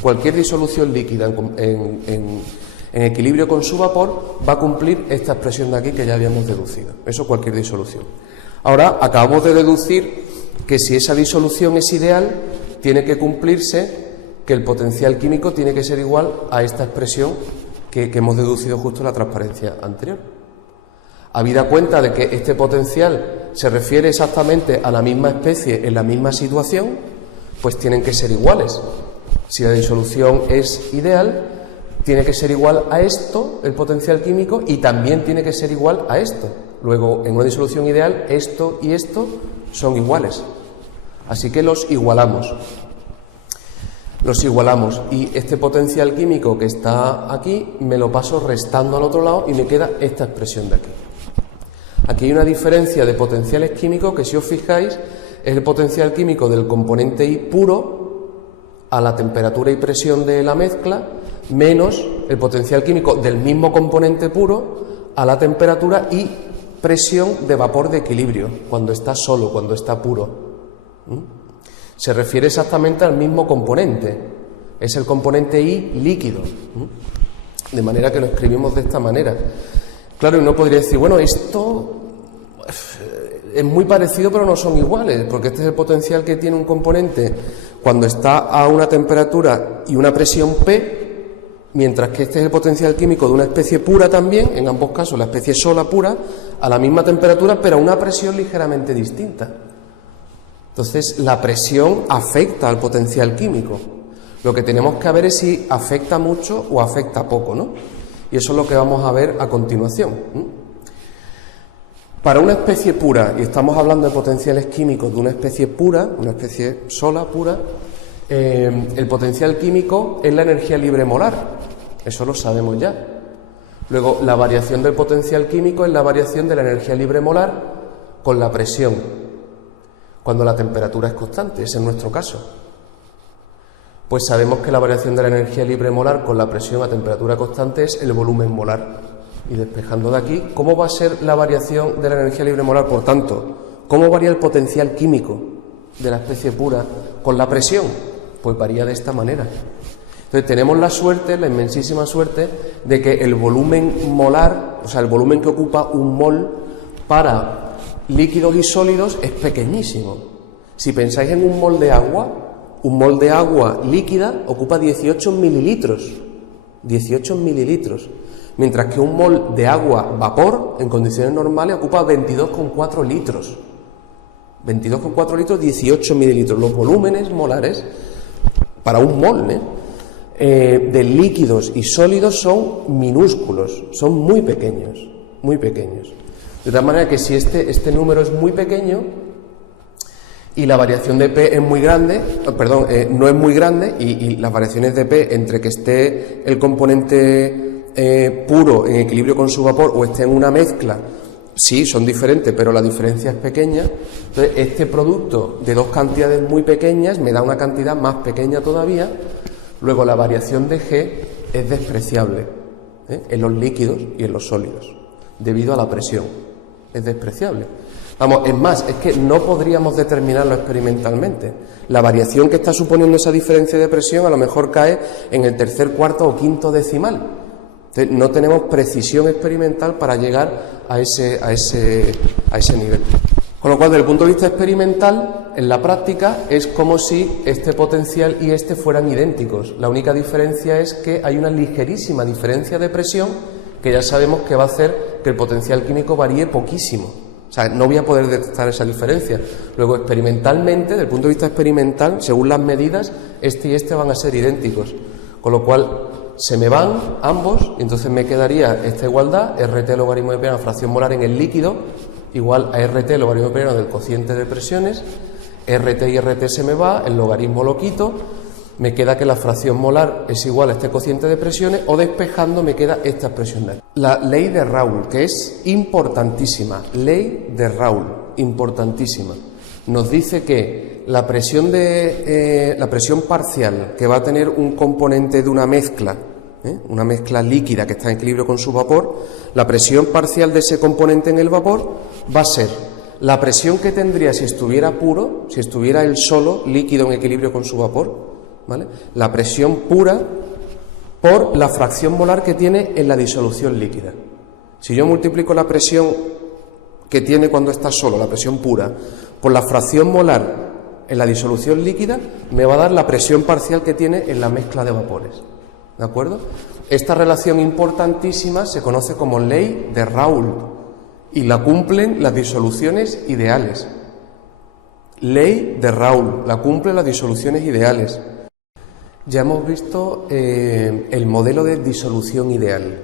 Cualquier disolución líquida en equilibrio con su vapor va a cumplir esta expresión de aquí que ya habíamos deducido. Eso cualquier disolución. Ahora acabamos de deducir que si esa disolución es ideal, tiene que cumplirse que el potencial químico tiene que ser igual a esta expresión que hemos deducido justo en la transparencia anterior. Habida cuenta de que este potencial se refiere exactamente a la misma especie en la misma situación, pues tienen que ser iguales. Si la disolución es ideal, tiene que ser igual a esto, el potencial químico, y también tiene que ser igual a esto. Luego, en una disolución ideal, esto y esto son iguales. Así que los igualamos. Y este potencial químico que está aquí me lo paso restando al otro lado y me queda esta expresión de aquí. Aquí hay una diferencia de potenciales químicos que, si os fijáis, es el potencial químico del componente I puro a la temperatura y presión de la mezcla menos el potencial químico del mismo componente puro a la temperatura y presión de vapor de equilibrio, cuando está solo, cuando está puro. Se refiere exactamente al mismo componente, es el componente I líquido, de manera que lo escribimos de esta manera. Claro, y uno podría decir, bueno, esto es muy parecido pero no son iguales, porque este es el potencial que tiene un componente cuando está a una temperatura y una presión P, mientras que este es el potencial químico de una especie pura también, en ambos casos la especie sola pura, a la misma temperatura pero a una presión ligeramente distinta. Entonces, la presión afecta al potencial químico. Lo que tenemos que ver es si afecta mucho o afecta poco, ¿no? Y eso es lo que vamos a ver a continuación. Para una especie pura, y estamos hablando de potenciales químicos de una especie pura, una especie sola, pura, el potencial químico es la energía libre molar. Eso lo sabemos ya. Luego, la variación del potencial químico es la variación de la energía libre molar con la presión, cuando la temperatura es constante, ese es nuestro caso. Pues sabemos que la variación de la energía libre molar con la presión a temperatura constante es el volumen molar. y despejando de aquí, ¿cómo va a ser la variación de la energía libre molar? Por tanto, ¿cómo varía el potencial químico de la especie pura con la presión? Pues varía de esta manera. Entonces tenemos la suerte, la inmensísima suerte, de que el volumen molar, o sea, el volumen que ocupa un mol para líquidos y sólidos es pequeñísimo. Si pensáis en un mol de agua líquida ocupa 18 mililitros. 18 mililitros. Mientras que un mol de agua vapor, en condiciones normales, ocupa 22,4 litros. 22,4 litros, 18 mililitros. Los volúmenes molares para un mol, de líquidos y sólidos son minúsculos, son muy pequeños, muy pequeños. De tal manera que si este número es muy pequeño y la variación de P es muy grande, no es muy grande, y las variaciones de P entre que esté el componente puro en equilibrio con su vapor o esté en una mezcla, sí, son diferentes, pero la diferencia es pequeña. Entonces, este producto de dos cantidades muy pequeñas me da una cantidad más pequeña todavía. Luego, la variación de G es despreciable en los líquidos y en los sólidos, debido a la presión. Es despreciable. Vamos, es más, es que no podríamos determinarlo experimentalmente. La variación que está suponiendo esa diferencia de presión a lo mejor cae en el tercer, cuarto o quinto decimal. Entonces, no tenemos precisión experimental para llegar a ese nivel. Con lo cual, desde el punto de vista experimental, en la práctica es como si este potencial y este fueran idénticos. La única diferencia es que hay una ligerísima diferencia de presión que ya sabemos que va a hacer que el potencial químico varíe poquísimo. O sea, no voy a poder detectar esa diferencia. Luego, experimentalmente, desde el punto de vista experimental, según las medidas, este y este van a ser idénticos. Con lo cual, se me van ambos y entonces me quedaría esta igualdad, RT logaritmo de P a fracción molar en el líquido, igual a RT logaritmo de P del cociente de presiones. RT y RT se me va, el logaritmo lo quito, me queda que la fracción molar es igual a este cociente de presiones, o despejando me queda esta expresión de aquí. La ley de Raoult, que es importantísima, ley de Raoult, importantísima, nos dice que la presión parcial que va a tener un componente de una mezcla líquida que está en equilibrio con su vapor, la presión parcial de ese componente en el vapor va a ser la presión que tendría si estuviera puro, si estuviera él solo, líquido en equilibrio con su vapor, ¿vale? La presión pura por la fracción molar que tiene en la disolución líquida. Si yo multiplico la presión que tiene cuando está solo, la presión pura, por la fracción molar en la disolución líquida, me va a dar la presión parcial que tiene en la mezcla de vapores. ¿De acuerdo? Esta relación importantísima se conoce como ley de Raoult y la cumplen las disoluciones ideales. Ley de Raoult, la cumplen las disoluciones ideales. Ya hemos visto el modelo de disolución ideal.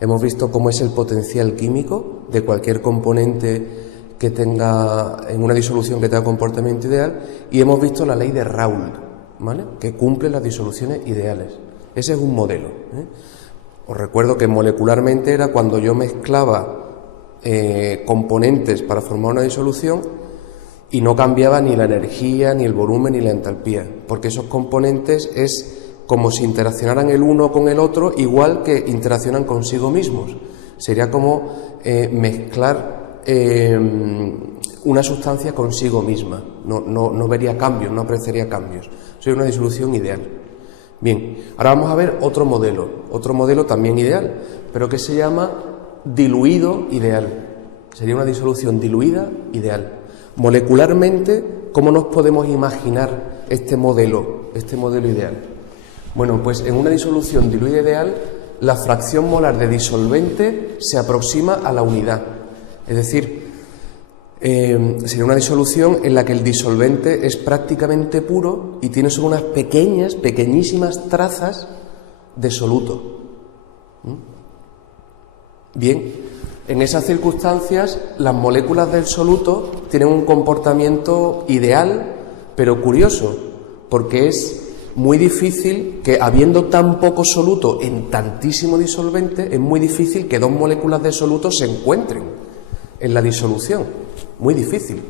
Hemos visto cómo es el potencial químico de cualquier componente que tenga en una disolución que tenga comportamiento ideal, y hemos visto la ley de Raoult, ¿vale? Que cumple las disoluciones ideales. Ese es un modelo. Os recuerdo que molecularmente era cuando yo mezclaba componentes para formar una disolución y no cambiaba ni la energía, ni el volumen, ni la entalpía, porque esos componentes es como si interaccionaran el uno con el otro, igual que interaccionan consigo mismos. Sería como mezclar una sustancia consigo misma. No vería cambios, no apreciaría cambios. Sería una disolución ideal. Bien, ahora vamos a ver otro modelo también ideal, pero que se llama diluido ideal. Sería una disolución diluida ideal. Molecularmente, ¿cómo nos podemos imaginar este modelo ideal? Bueno, pues en una disolución diluida ideal, la fracción molar de disolvente se aproxima a la unidad. Es decir, sería una disolución en la que el disolvente es prácticamente puro y tiene solo unas pequeñísimas trazas de soluto. Bien, en esas circunstancias las moléculas del soluto tienen un comportamiento ideal, pero curioso, porque es muy difícil que, habiendo tan poco soluto en tantísimo disolvente, es muy difícil que dos moléculas de soluto se encuentren en la disolución. Muy difícil.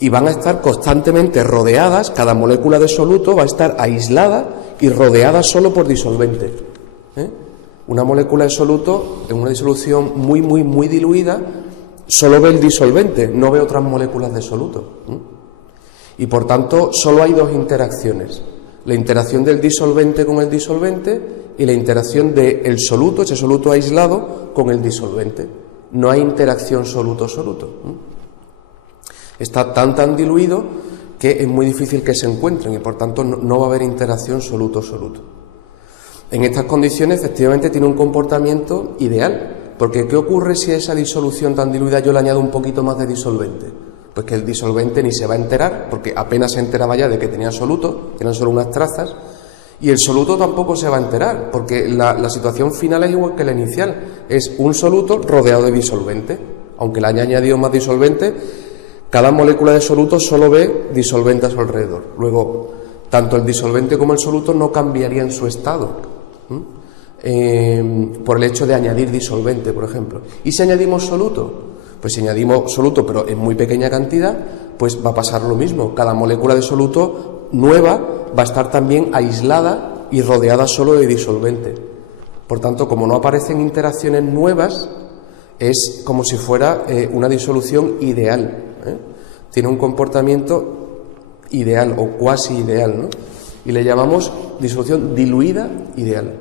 Y van a estar constantemente rodeadas, cada molécula de soluto va a estar aislada y rodeada solo por disolvente. Una molécula de soluto, en una disolución muy diluida, solo ve el disolvente, no ve otras moléculas de soluto. Y por tanto, solo hay dos interacciones: la interacción del disolvente con el disolvente y la interacción del soluto, ese soluto aislado, con el disolvente. No hay interacción soluto-soluto. Está tan diluido que es muy difícil que se encuentren y por tanto no va a haber interacción soluto-soluto. En estas condiciones, efectivamente, tiene un comportamiento ideal, porque ¿qué ocurre si a esa disolución tan diluida yo le añado un poquito más de disolvente? Pues que el disolvente ni se va a enterar, porque apenas se enteraba ya de que tenía soluto, que eran solo unas trazas, y el soluto tampoco se va a enterar, porque la situación final es igual que la inicial, es un soluto rodeado de disolvente. Aunque le haya añadido más disolvente, cada molécula de soluto solo ve disolvente a su alrededor. Luego, tanto el disolvente como el soluto no cambiarían su estado por el hecho de añadir disolvente, por ejemplo. ¿Y si añadimos soluto? Pues si añadimos soluto, pero en muy pequeña cantidad, pues va a pasar lo mismo. Cada molécula de soluto nueva va a estar también aislada y rodeada solo de disolvente. Por tanto, como no aparecen interacciones nuevas, es como si fuera una disolución ideal. Tiene un comportamiento ideal o cuasi ideal, ¿no? Y le llamamos disolución diluida ideal.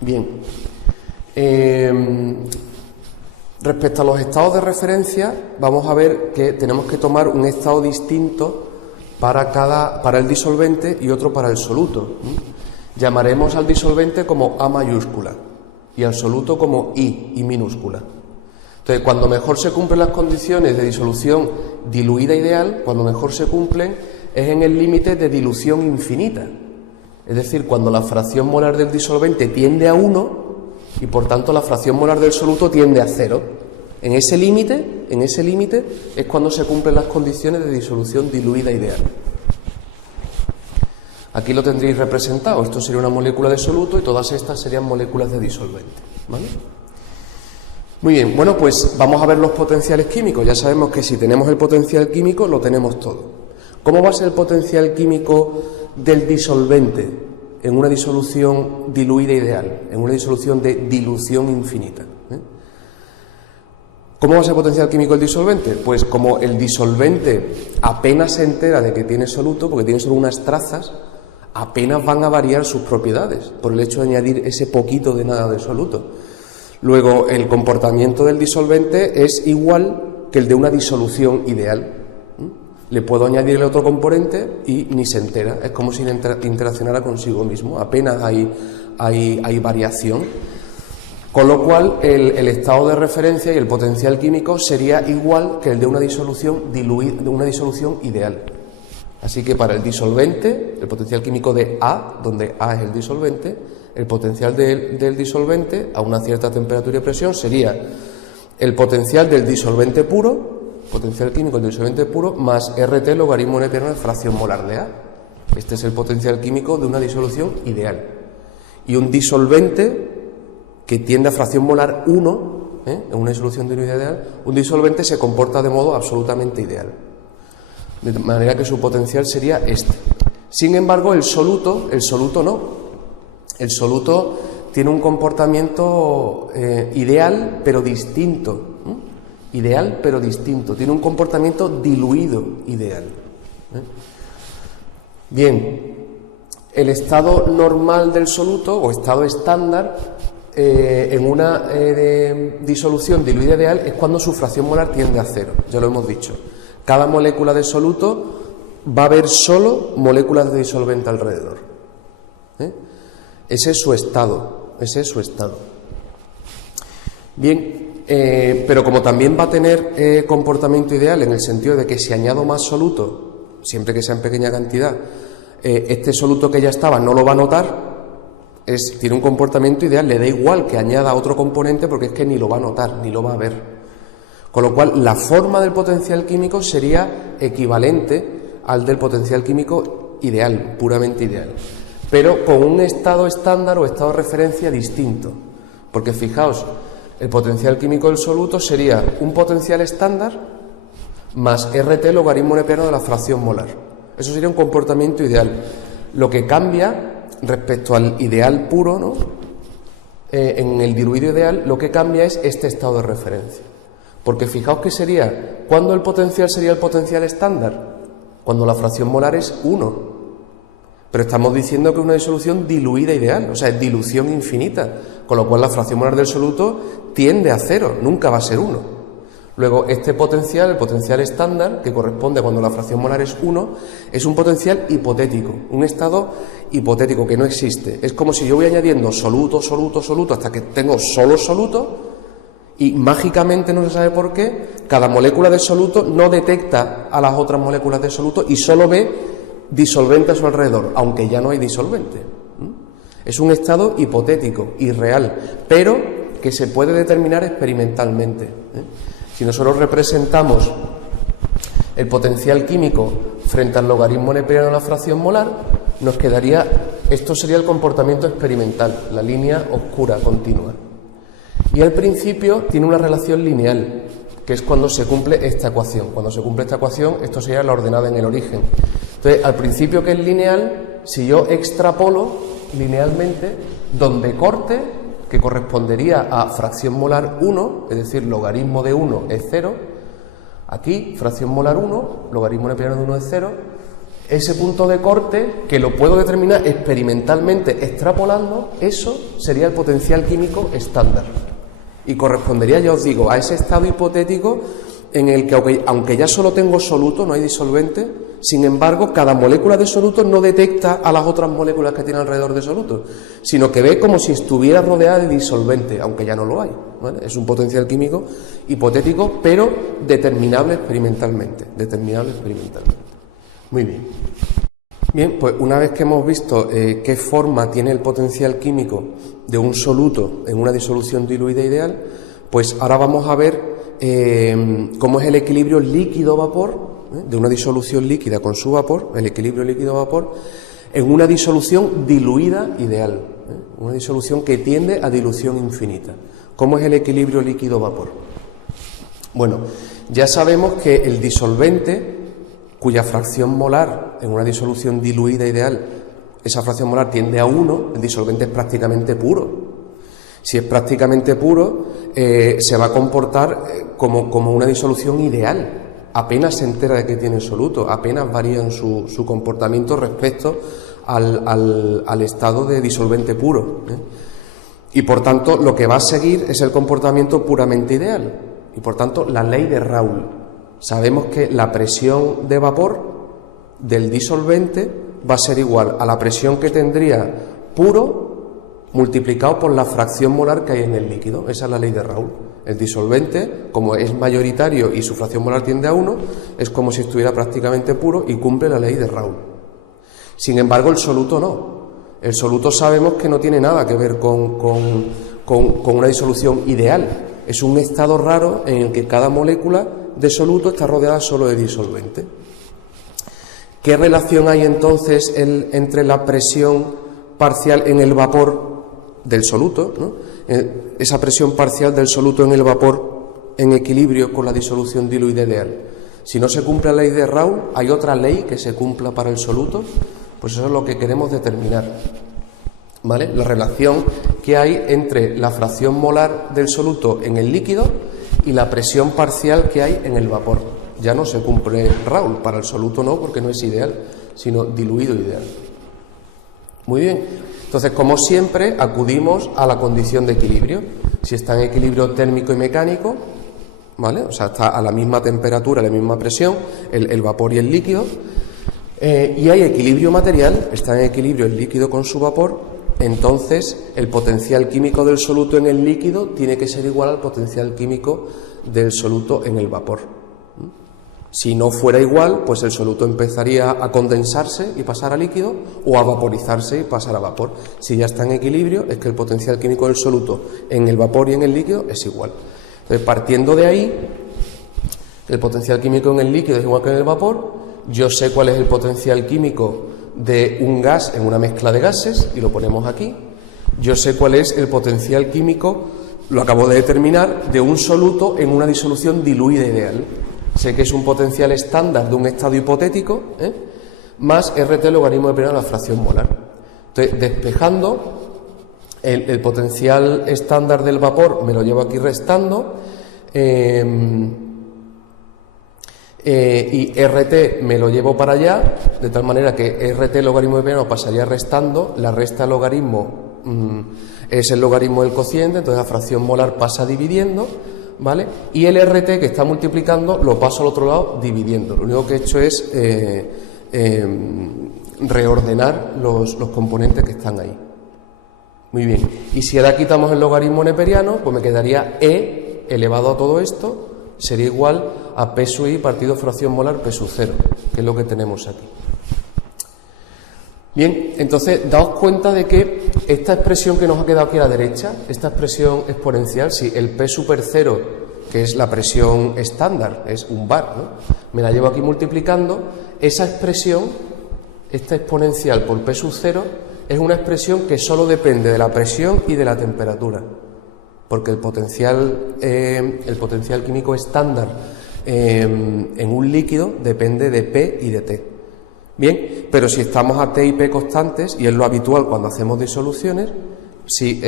Bien. Respecto a los estados de referencia, vamos a ver que tenemos que tomar un estado distinto para el disolvente y otro para el soluto. Llamaremos al disolvente como A mayúscula y al soluto como I minúscula. Entonces, cuando mejor se cumplen las condiciones de disolución diluida ideal, cuando mejor se cumplen, es en el límite de dilución infinita. Es decir, cuando la fracción molar del disolvente tiende a 1 y por tanto la fracción molar del soluto tiende a 0. En ese límite es cuando se cumplen las condiciones de disolución diluida ideal. Aquí lo tendréis representado. Esto sería una molécula de soluto y todas estas serían moléculas de disolvente, ¿vale? Muy bien, bueno, pues vamos a ver los potenciales químicos. Ya sabemos que si tenemos el potencial químico, lo tenemos todo. ¿Cómo va a ser el potencial químico del disolvente en una disolución diluida ideal, en una disolución de dilución infinita? ¿Cómo va a ser el potencial químico del disolvente? Pues como el disolvente apenas se entera de que tiene soluto, porque tiene solo unas trazas, apenas van a variar sus propiedades por el hecho de añadir ese poquito de nada de soluto. Luego, el comportamiento del disolvente es igual que el de una disolución ideal. Le puedo añadirle otro componente y ni se entera. Es como si interaccionara consigo mismo. Apenas hay variación. Con lo cual, el estado de referencia y el potencial químico sería igual que el de una disolución diluida, de una disolución ideal. Así que para el disolvente, el potencial químico de A, donde A es el disolvente, el potencial del disolvente a una cierta temperatura y presión sería el potencial del disolvente puro, potencial químico del disolvente puro, más RT logaritmo neperiano de fracción molar de A. Este es el potencial químico de una disolución ideal. Y un disolvente que tiende a fracción molar 1, en una disolución diluida ideal, un disolvente se comporta de modo absolutamente ideal. De manera que su potencial sería este. Sin embargo, el soluto no. El soluto tiene un comportamiento ideal pero distinto. Ideal pero distinto. Tiene un comportamiento diluido ideal. Bien, el estado normal del soluto o estado estándar en una disolución diluida ideal es cuando su fracción molar tiende a 0. Ya lo hemos dicho. Cada molécula de soluto va a haber solo moléculas de disolvente alrededor. Ese es su estado. Bien, pero como también va a tener comportamiento ideal en el sentido de que si añado más soluto, siempre que sea en pequeña cantidad, este soluto que ya estaba no lo va a notar, tiene un comportamiento ideal, le da igual que añada otro componente porque es que ni lo va a notar, ni lo va a ver. Con lo cual, la forma del potencial químico sería equivalente al del potencial químico ideal, puramente ideal, pero con un estado estándar o estado de referencia distinto. Porque fijaos, el potencial químico del soluto sería un potencial estándar más RT logaritmo neperiano de la fracción molar. Eso sería un comportamiento ideal. Lo que cambia respecto al ideal puro, ¿no?, en el diluido ideal, lo que cambia es este estado de referencia. Porque fijaos que sería, ¿cuándo el potencial sería el potencial estándar? Cuando la fracción molar es 1. Pero estamos diciendo que es una disolución diluida ideal, o sea, es dilución infinita, con lo cual la fracción molar del soluto tiende a 0, nunca va a ser 1. Luego, este potencial, el potencial estándar, que corresponde a cuando la fracción molar es 1, es un potencial hipotético, un estado hipotético que no existe. Es como si yo voy añadiendo soluto, soluto, soluto, hasta que tengo solo soluto, y mágicamente, no se sabe por qué, cada molécula de soluto no detecta a las otras moléculas de soluto y solo ve disolvente a su alrededor, aunque ya no hay disolvente. Es un estado hipotético, irreal, pero que se puede determinar experimentalmente. Si nosotros representamos el potencial químico frente al logaritmo neperiano de la fracción molar, nos quedaría, esto sería el comportamiento experimental, la línea oscura continua. Y al principio tiene una relación lineal, que es cuando se cumple esta ecuación. Cuando se cumple esta ecuación, esto sería la ordenada en el origen. Entonces, al principio, que es lineal, si yo extrapolo linealmente, donde corte, que correspondería a fracción molar 1, es decir, logaritmo de 1 es 0, aquí, fracción molar 1, logaritmo neperiano de 1 es 0, ese punto de corte, que lo puedo determinar experimentalmente extrapolando, eso sería el potencial químico estándar. Y correspondería, ya os digo, a ese estado hipotético en el que, aunque ya solo tengo soluto, no hay disolvente, sin embargo, cada molécula de soluto no detecta a las otras moléculas que tiene alrededor de soluto, sino que ve como si estuviera rodeada de disolvente, aunque ya no lo hay, ¿vale? Es un potencial químico hipotético, pero determinable experimentalmente. Muy bien. Bien, pues una vez que hemos visto qué forma tiene el potencial químico de un soluto en una disolución diluida ideal, pues ahora vamos a ver cómo es el equilibrio líquido-vapor de una disolución líquida con su vapor, el equilibrio líquido-vapor, en una disolución diluida ideal, una disolución que tiende a dilución infinita. ¿Cómo es el equilibrio líquido-vapor? Bueno, ya sabemos que el disolvente, cuya fracción molar en una disolución diluida ideal, esa fracción molar tiende a 1, el disolvente es prácticamente puro. Si es prácticamente puro, se va a comportar como una disolución ideal. Apenas se entera de que tiene soluto, apenas varía en su comportamiento respecto al estado de disolvente puro. Y por tanto, lo que va a seguir es el comportamiento puramente ideal. Y por tanto, la ley de Raoult. Sabemos que la presión de vapor del disolvente va a ser igual a la presión que tendría puro multiplicado por la fracción molar que hay en el líquido. Esa es la ley de Raoult. El disolvente, como es mayoritario y su fracción molar tiende a 1, es como si estuviera prácticamente puro y cumple la ley de Raoult. Sin embargo, el soluto no. El soluto sabemos que no tiene nada que ver con una disolución ideal. Es un estado raro en el que cada molécula de soluto está rodeada solo de disolvente. ¿Qué relación hay entonces entre la presión parcial en el vapor del soluto, ¿no? Esa presión parcial del soluto en el vapor en equilibrio con la disolución diluida ideal? Si no se cumple la ley de Raoult, ¿hay otra ley que se cumpla para el soluto? Pues eso es lo que queremos determinar, ¿vale? La relación que hay entre la fracción molar del soluto en el líquido y la presión parcial que hay en el vapor. Ya no se cumple Raoult, para el soluto no, porque no es ideal, sino diluido ideal. Muy bien, entonces, como siempre, acudimos a la condición de equilibrio. Si está en equilibrio térmico y mecánico, ¿vale? O sea, está a la misma temperatura, a la misma presión, el vapor y el líquido, y hay equilibrio material, está en equilibrio el líquido con su vapor, entonces el potencial químico del soluto en el líquido tiene que ser igual al potencial químico del soluto en el vapor. Si no fuera igual, pues el soluto empezaría a condensarse y pasar a líquido, o a vaporizarse y pasar a vapor. Si ya está en equilibrio, es que el potencial químico del soluto en el vapor y en el líquido es igual. Entonces, partiendo de ahí, el potencial químico en el líquido es igual que en el vapor. Yo sé cuál es el potencial químico de un gas en una mezcla de gases, y lo ponemos aquí. Yo sé cuál es el potencial químico, lo acabo de determinar, de un soluto en una disolución diluida ideal. Sé que es un potencial estándar de un estado hipotético, más RT logaritmo de primera de la fracción molar. Entonces, despejando, el potencial estándar del vapor me lo llevo aquí restando, y RT me lo llevo para allá, de tal manera que RT logaritmo de periano pasaría restando, la resta de logaritmo es el logaritmo del cociente, entonces la fracción molar pasa dividiendo, ¿vale? Y el RT que está multiplicando lo paso al otro lado dividiendo. Lo único que he hecho es reordenar los componentes que están ahí. Muy bien. Y si ahora quitamos el logaritmo neperiano, pues me quedaría E elevado a todo esto, sería igual a P sub I partido fracción molar P sub 0, que es lo que tenemos aquí. Bien, entonces, daos cuenta de que esta expresión que nos ha quedado aquí a la derecha, esta expresión exponencial, si el P super 0, que es la presión estándar, es un bar, ¿no? Me la llevo aquí multiplicando, esa expresión, esta exponencial por P sub 0, es una expresión que solo depende de la presión y de la temperatura, porque el potencial químico estándar en un líquido depende de P y de T. Bien, pero si estamos a T y P constantes, y es lo habitual cuando hacemos disoluciones, si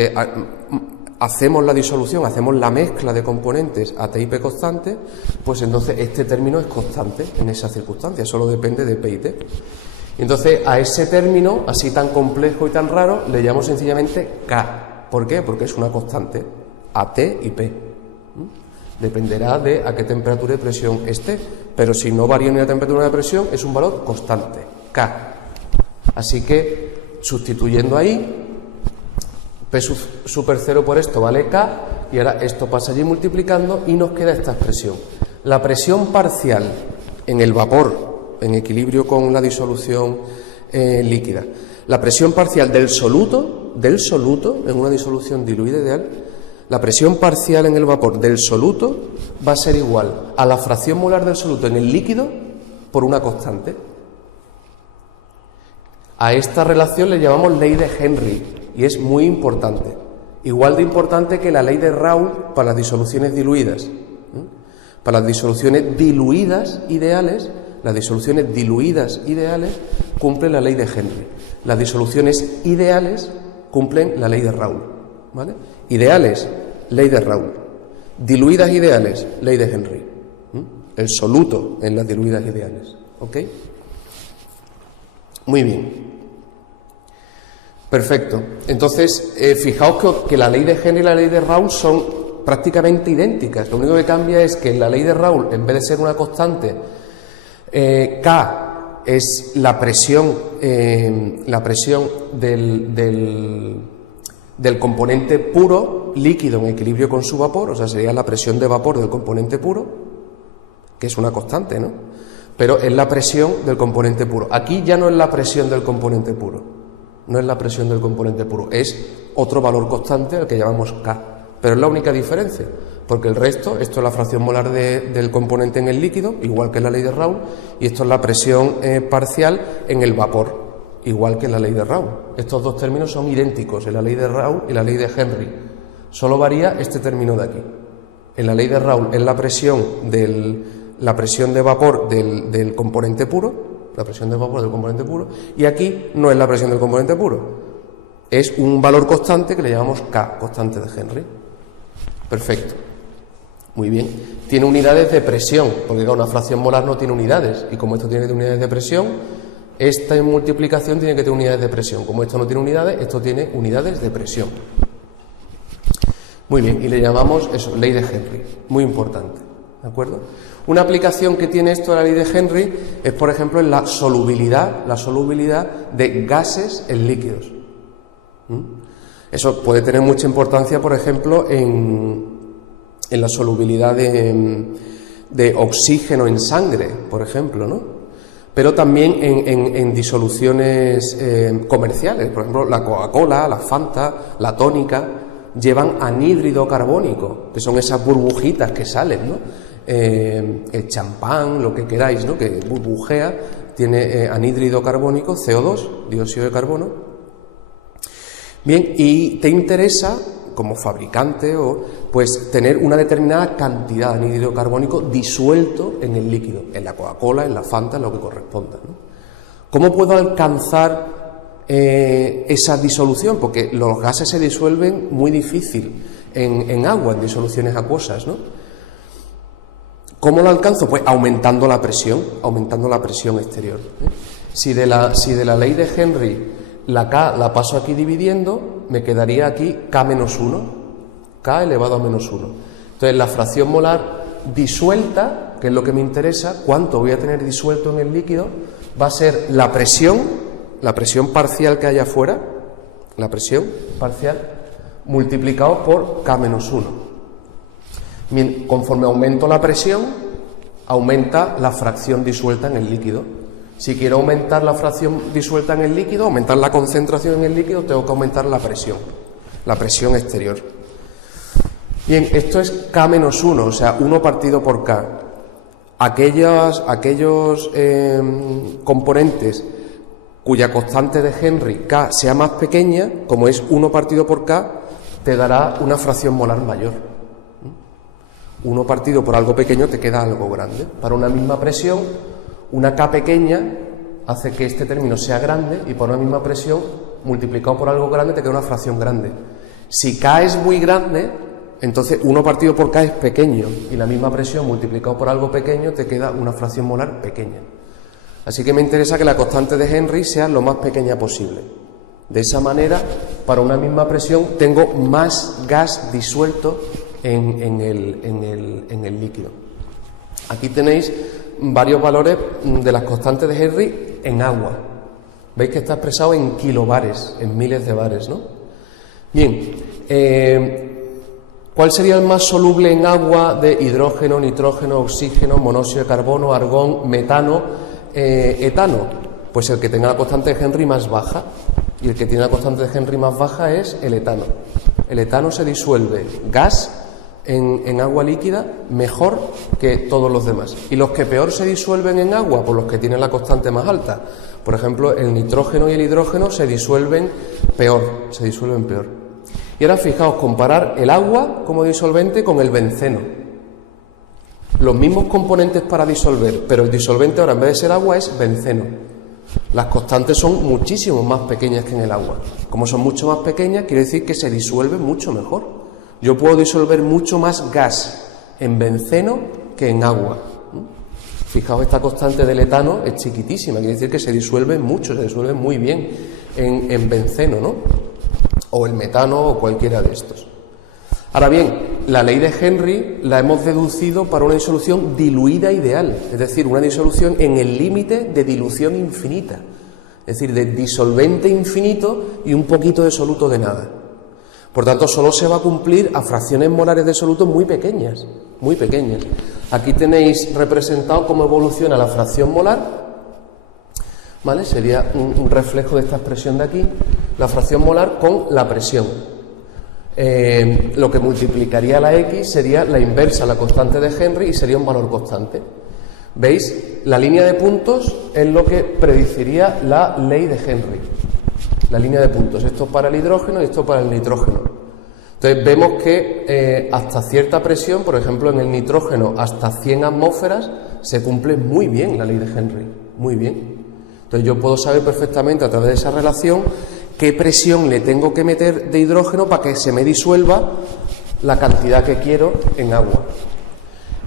hacemos la disolución, hacemos la mezcla de componentes a T y P constantes, pues entonces este término es constante en esa circunstancia, solo depende de P y T. Entonces a ese término, así tan complejo y tan raro, le llamamos sencillamente K. ¿Por qué? Porque es una constante, a T y P. Dependerá de a qué temperatura y presión esté, pero si no varía ni la temperatura ni la presión, es un valor constante, K. Así que, sustituyendo ahí, P super 0 por esto vale K, y ahora esto pasa allí multiplicando y nos queda esta expresión. La presión parcial en el vapor, en equilibrio con la disolución líquida, la presión parcial del soluto, en una disolución diluida ideal, la presión parcial en el vapor del soluto va a ser igual a la fracción molar del soluto en el líquido por una constante. A esta relación le llamamos ley de Henry y es muy importante. Igual de importante que la ley de Raoult para las disoluciones diluidas. Para las disoluciones diluidas ideales, cumplen la ley de Henry. Las disoluciones ideales cumplen la ley de Raoult, ¿vale? Ideales, ley de Raoult. Diluidas ideales, ley de Henry. El soluto en las diluidas ideales. ¿Ok? Muy bien. Perfecto. Entonces, fijaos que la ley de Henry y la ley de Raoult son prácticamente idénticas. Lo único que cambia es que en la ley de Raoult, en vez de ser una constante, K es la presión del componente puro líquido en equilibrio con su vapor, o sea, sería la presión de vapor del componente puro, que es una constante, ¿no? Pero es la presión del componente puro. Aquí ya no es la presión del componente puro, es otro valor constante al que llamamos K, pero es la única diferencia, porque el resto, esto es la fracción molar del componente en el líquido, igual que en la ley de Raoult, y esto es la presión parcial en el vapor, igual que en la ley de Raoult. Estos dos términos son idénticos en la ley de Raoult y la ley de Henry. Solo varía este término de aquí. En la ley de Raoult es la presión de vapor del componente puro, y aquí no es la presión del componente puro. Es un valor constante que le llamamos K, constante de Henry. Perfecto. Muy bien. Tiene unidades de presión, porque una fracción molar no tiene unidades, y como esto tiene unidades de presión, esta multiplicación tiene que tener unidades de presión. Como esto no tiene unidades, esto tiene unidades de presión. Muy bien, y le llamamos eso, ley de Henry. Muy importante, ¿de acuerdo? Una aplicación que tiene esto de la ley de Henry es, por ejemplo, en la solubilidad de gases en líquidos. Eso puede tener mucha importancia, por ejemplo, en la solubilidad de oxígeno en sangre, por ejemplo, ¿no? Pero también en disoluciones comerciales, por ejemplo, la Coca-Cola, la Fanta, la tónica, llevan anhídrido carbónico, que son esas burbujitas que salen, ¿no? El champán, lo que queráis, ¿no? Que burbujea, tiene anhídrido carbónico, CO2, dióxido de carbono. Bien, y te interesa, como fabricante, pues tener una determinada cantidad de anhídrido carbónico disuelto en el líquido, en la Coca-Cola, en la Fanta, en lo que corresponda, ¿no? ¿Cómo puedo alcanzar esa disolución, porque los gases se disuelven muy difícil en agua, en disoluciones acuosas, ¿no? ¿Cómo lo alcanzo? Pues aumentando la presión exterior, ¿eh? Si de la ley de Henry la K la paso aquí dividiendo, me quedaría aquí K menos 1, K elevado a menos 1. Entonces la fracción molar disuelta, que es lo que me interesa, cuánto voy a tener disuelto en el líquido, va a ser la presión parcial que haya afuera, la presión parcial, multiplicado por K menos 1. Bien, conforme aumento la presión, aumenta la fracción disuelta en el líquido. Si quiero aumentar la fracción disuelta en el líquido, aumentar la concentración en el líquido, tengo que aumentar la presión exterior. Bien, esto es K menos 1, o sea, 1 partido por K. Aquellos componentes cuya constante de Henry, K, sea más pequeña, como es 1 partido por K, te dará una fracción molar mayor. 1 partido por algo pequeño te queda algo grande. Para una misma presión, una K pequeña hace que este término sea grande y por una misma presión, multiplicado por algo grande, te queda una fracción grande. Si K es muy grande, entonces 1 partido por K es pequeño y la misma presión multiplicado por algo pequeño te queda una fracción molar pequeña. Así que me interesa que la constante de Henry sea lo más pequeña posible. De esa manera, para una misma presión, tengo más gas disuelto en el líquido. Aquí tenéis varios valores de las constantes de Henry en agua. Veis que está expresado en kilobares, en miles de bares, ¿no? Bien, ¿cuál sería el más soluble en agua de hidrógeno, nitrógeno, oxígeno, monóxido de carbono, argón, metano, etano? Pues el que tenga la constante de Henry más baja, y el que tiene la constante de Henry más baja es el etano. El etano se disuelve gas en agua líquida mejor que todos los demás. Y los que peor se disuelven en agua, pues los que tienen la constante más alta. Por ejemplo, el nitrógeno y el hidrógeno se disuelven peor. Y ahora fijaos, comparar el agua como disolvente con el benceno. Los mismos componentes para disolver, pero el disolvente ahora en vez de ser agua es benceno. Las constantes son muchísimo más pequeñas que en el agua. Como son mucho más pequeñas, quiere decir que se disuelve mucho mejor. Yo puedo disolver mucho más gas en benceno que en agua. Fijaos, esta constante del etano es chiquitísima, quiere decir que se disuelve mucho, se disuelve muy bien en benceno, ¿no? O el metano o cualquiera de estos. Ahora bien, la ley de Henry la hemos deducido para una disolución diluida ideal, es decir, una disolución en el límite de dilución infinita, es decir, de disolvente infinito y un poquito de soluto de nada. Por tanto, solo se va a cumplir a fracciones molares de soluto muy pequeñas, muy pequeñas. Aquí tenéis representado cómo evoluciona la fracción molar, ¿vale? Sería un reflejo de esta expresión de aquí, la fracción molar con la presión. Lo que multiplicaría la X sería la inversa, la constante de Henry, y sería un valor constante. ¿Veis? La línea de puntos es lo que predeciría la ley de Henry. La línea de puntos, esto para el hidrógeno y esto para el nitrógeno. Entonces vemos que hasta cierta presión, por ejemplo en el nitrógeno hasta 100 atmósferas, se cumple muy bien la ley de Henry, muy bien. Entonces yo puedo saber perfectamente a través de esa relación qué presión le tengo que meter de hidrógeno para que se me disuelva la cantidad que quiero en agua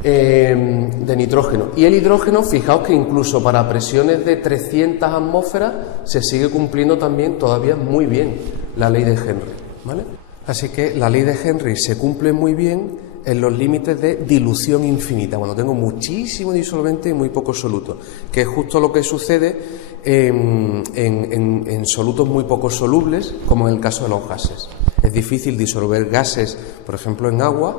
de nitrógeno. Y el hidrógeno, fijaos que incluso para presiones de 300 atmósferas se sigue cumpliendo también todavía muy bien la ley de Henry, ¿vale? Así que la ley de Henry se cumple muy bien en los límites de dilución infinita, cuando tengo muchísimo disolvente y muy poco soluto, que es justo lo que sucede en solutos muy poco solubles, como en el caso de los gases. Es difícil disolver gases, por ejemplo, en agua,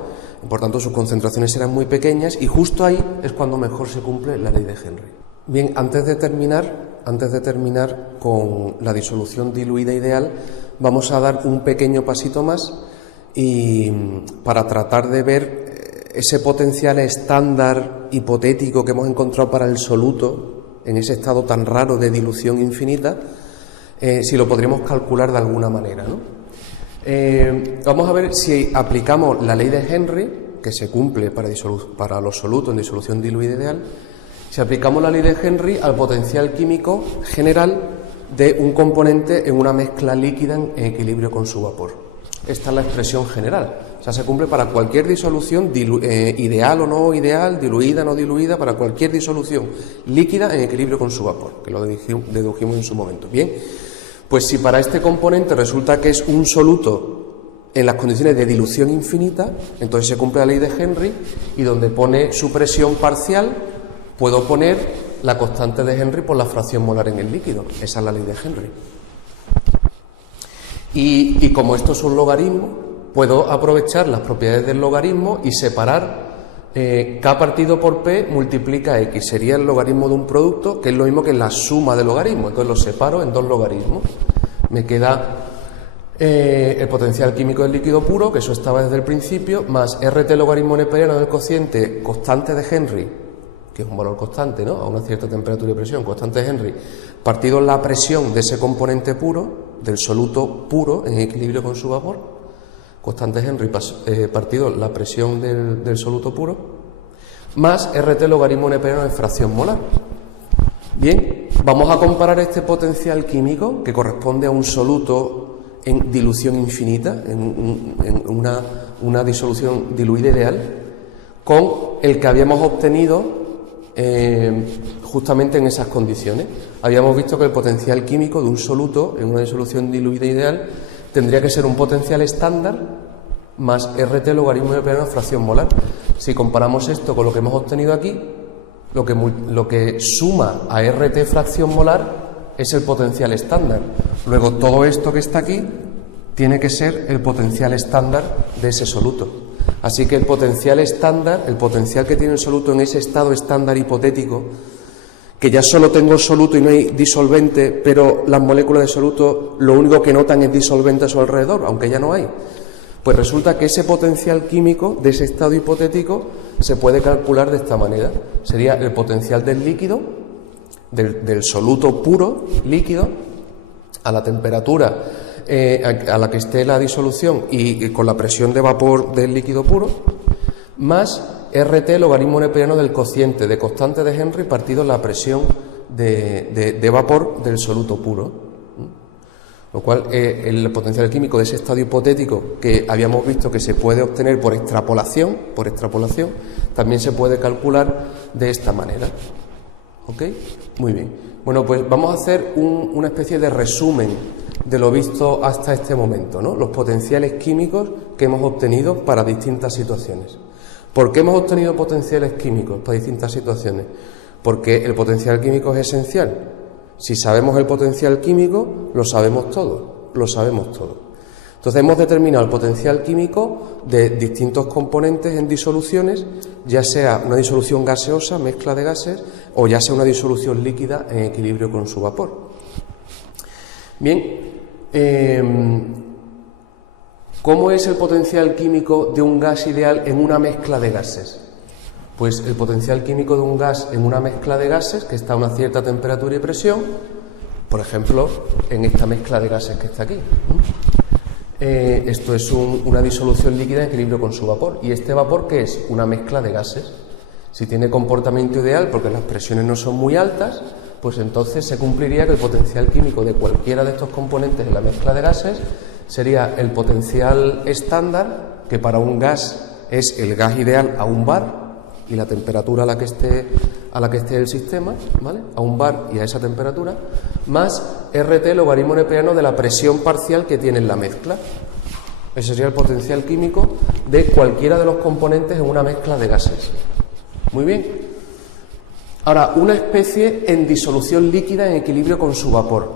por tanto sus concentraciones serán muy pequeñas y justo ahí es cuando mejor se cumple la ley de Henry. Bien, antes de terminar con la disolución diluida ideal, vamos a dar un pequeño pasito más y para tratar de ver ese potencial estándar hipotético que hemos encontrado para el soluto en ese estado tan raro de dilución infinita, si lo podríamos calcular de alguna manera, ¿no? Vamos a ver si aplicamos la ley de Henry, que se cumple para los solutos en disolución diluida ideal, si aplicamos la ley de Henry al potencial químico general de un componente en una mezcla líquida en equilibrio con su vapor. Esta es la expresión general. O sea, se cumple para cualquier disolución, ideal o no ideal, diluida o no diluida, para cualquier disolución líquida en equilibrio con su vapor, que lo dedujimos en su momento. Bien, pues si para este componente resulta que es un soluto en las condiciones de dilución infinita, entonces se cumple la ley de Henry, y donde pone su presión parcial, puedo poner la constante de Henry por la fracción molar en el líquido. Esa es la ley de Henry. Y como esto es un logaritmo, puedo aprovechar las propiedades del logaritmo y separar K partido por P multiplica X. Sería el logaritmo de un producto, que es lo mismo que la suma de logaritmos. Entonces lo separo en dos logaritmos. Me queda el potencial químico del líquido puro, que eso estaba desde el principio, más RT logaritmo neperiano del cociente constante de Henry, que es un valor constante, ¿no?, a una cierta temperatura y presión, constante de Henry, partido la presión de ese componente puro, del soluto puro en equilibrio con su vapor, constante de Henry partido la presión del soluto puro, más RT logaritmo neperiano de fracción molar. Bien, vamos a comparar este potencial químico, que corresponde a un soluto en dilución infinita, en una disolución diluida ideal, con el que habíamos obtenido justamente en esas condiciones. Habíamos visto que el potencial químico de un soluto en una disolución diluida ideal tendría que ser un potencial estándar más RT logaritmo neperiano de fracción molar. Si comparamos esto con lo que hemos obtenido aquí, lo que suma a RT fracción molar es el potencial estándar. Luego todo esto que está aquí tiene que ser el potencial estándar de ese soluto. Así que el potencial estándar, el potencial que tiene el soluto en ese estado estándar hipotético, que ya solo tengo el soluto y no hay disolvente, pero las moléculas de soluto lo único que notan es disolvente a su alrededor, aunque ya no hay. Pues resulta que ese potencial químico de ese estado hipotético se puede calcular de esta manera. Sería el potencial del líquido, del soluto puro, líquido, a la temperatura a la que esté la disolución y con la presión de vapor del líquido puro, más RT logaritmo neperiano del cociente de constante de Henry partido la presión de vapor del soluto puro. Lo cual el potencial químico de ese estadio hipotético que habíamos visto que se puede obtener por extrapolación, también se puede calcular de esta manera. ¿Ok? Muy bien. Bueno, pues vamos a hacer una especie de resumen de lo visto hasta este momento, ¿no? Los potenciales químicos que hemos obtenido para distintas situaciones. ¿Por qué hemos obtenido potenciales químicos para distintas situaciones? Porque el potencial químico es esencial. Si sabemos el potencial químico, lo sabemos todo. Entonces hemos determinado el potencial químico de distintos componentes en disoluciones, ya sea una disolución gaseosa, mezcla de gases, o ya sea una disolución líquida en equilibrio con su vapor. Bien, ¿cómo es el potencial químico de un gas ideal en una mezcla de gases? Pues el potencial químico de un gas en una mezcla de gases que está a una cierta temperatura y presión, por ejemplo, en esta mezcla de gases que está aquí. Esto es una disolución líquida en equilibrio con su vapor. ¿Y este vapor qué es? Una mezcla de gases. Si tiene comportamiento ideal, porque las presiones no son muy altas, pues entonces se cumpliría que el potencial químico de cualquiera de estos componentes en la mezcla de gases sería el potencial estándar, que para un gas es el gas ideal a un bar, y la temperatura a la que esté el sistema, ¿vale?, a un bar y a esa temperatura, más RT logaritmo neperiano de la presión parcial que tiene en la mezcla. Ese sería el potencial químico de cualquiera de los componentes en una mezcla de gases. Muy bien. Ahora, una especie en disolución líquida en equilibrio con su vapor,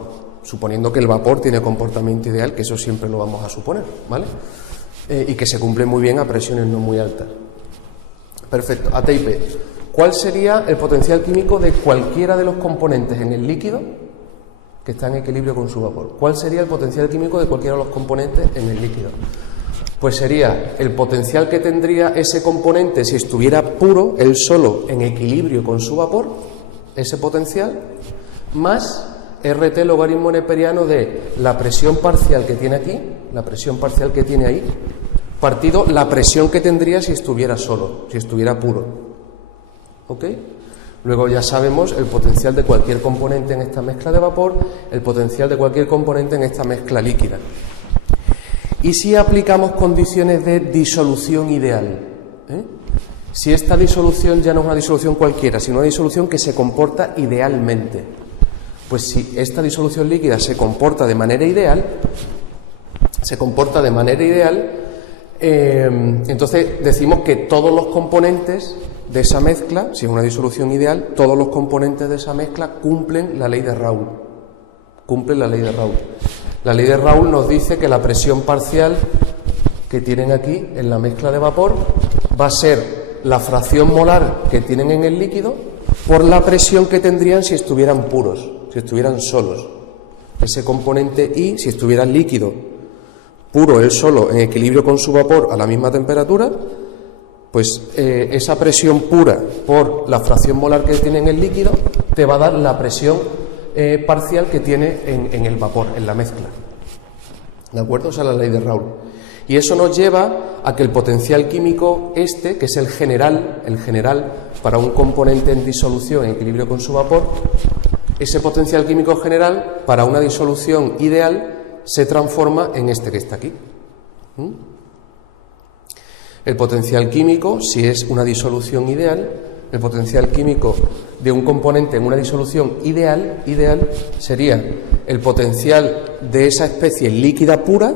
suponiendo que el vapor tiene comportamiento ideal, que eso siempre lo vamos a suponer, ¿vale?, y que se cumple muy bien a presiones no muy altas. Perfecto. A T y P. ¿Cuál sería el potencial químico de cualquiera de los componentes en el líquido que está en equilibrio con su vapor? ¿Cuál sería el potencial químico de cualquiera de los componentes en el líquido? Pues sería el potencial que tendría ese componente si estuviera puro, él solo, en equilibrio con su vapor, ese potencial, más RT logaritmo neperiano de la presión parcial que tiene aquí, la presión parcial que tiene ahí, partido la presión que tendría si estuviera solo, si estuviera puro. ¿Ok? Luego ya sabemos el potencial de cualquier componente en esta mezcla de vapor, el potencial de cualquier componente en esta mezcla líquida. ¿Y si aplicamos condiciones de disolución ideal? Si esta disolución ya no es una disolución cualquiera, sino una disolución que se comporta idealmente. Pues si esta disolución líquida se comporta de manera ideal, entonces decimos que todos los componentes de esa mezcla, si es una disolución ideal, todos los componentes de esa mezcla cumplen la ley de Raoult. Cumplen la ley de Raoult. La ley de Raoult nos dice que la presión parcial que tienen aquí en la mezcla de vapor va a ser la fracción molar que tienen en el líquido por la presión que tendrían si estuvieran puros, si estuvieran solos. Ese componente I, si estuviera líquido, puro él solo, en equilibrio con su vapor a la misma temperatura, pues esa presión pura por la fracción molar que tiene en el líquido te va a dar la presión parcial que tiene en el vapor, en la mezcla. ¿De acuerdo? O sea, la ley de Raoult. Y eso nos lleva a que el potencial químico que es el general para un componente en disolución en equilibrio con su vapor, ese potencial químico general para una disolución ideal se transforma en este que está aquí. El potencial químico, si es una disolución ideal, el potencial químico de un componente en una disolución ideal sería el potencial de esa especie líquida pura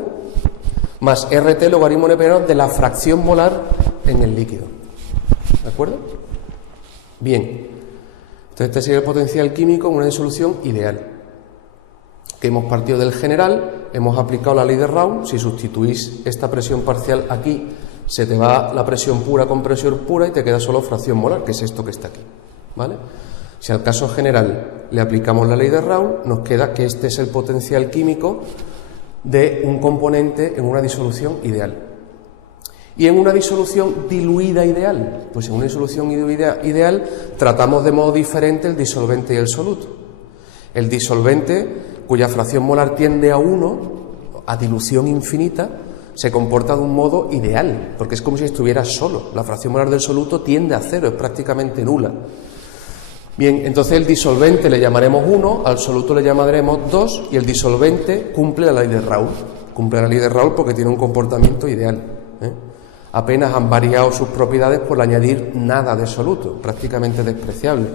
más RT logaritmo neperiano de la fracción molar en el líquido. ¿De acuerdo? Bien. Entonces este sería el potencial químico en una disolución ideal. Que hemos partido del general, hemos aplicado la ley de Raoult. Si sustituís esta presión parcial aquí, se te va la presión pura con presión pura y te queda solo fracción molar, que es esto que está aquí. ¿Vale? Si al caso general le aplicamos la ley de Raoult, nos queda que este es el potencial químico de un componente en una disolución ideal. Y en una disolución diluida ideal, pues en una disolución diluida ideal tratamos de modo diferente el disolvente y el soluto. El disolvente, cuya fracción molar tiende a 1, a dilución infinita, se comporta de un modo ideal, porque es como si estuviera solo. La fracción molar del soluto tiende a 0, es prácticamente nula. Bien, entonces el disolvente le llamaremos 1, al soluto le llamaremos 2 y el disolvente cumple la ley de Raoult. Cumple la ley de Raoult porque tiene un comportamiento ideal. Apenas han variado sus propiedades por añadir nada de soluto, prácticamente despreciable.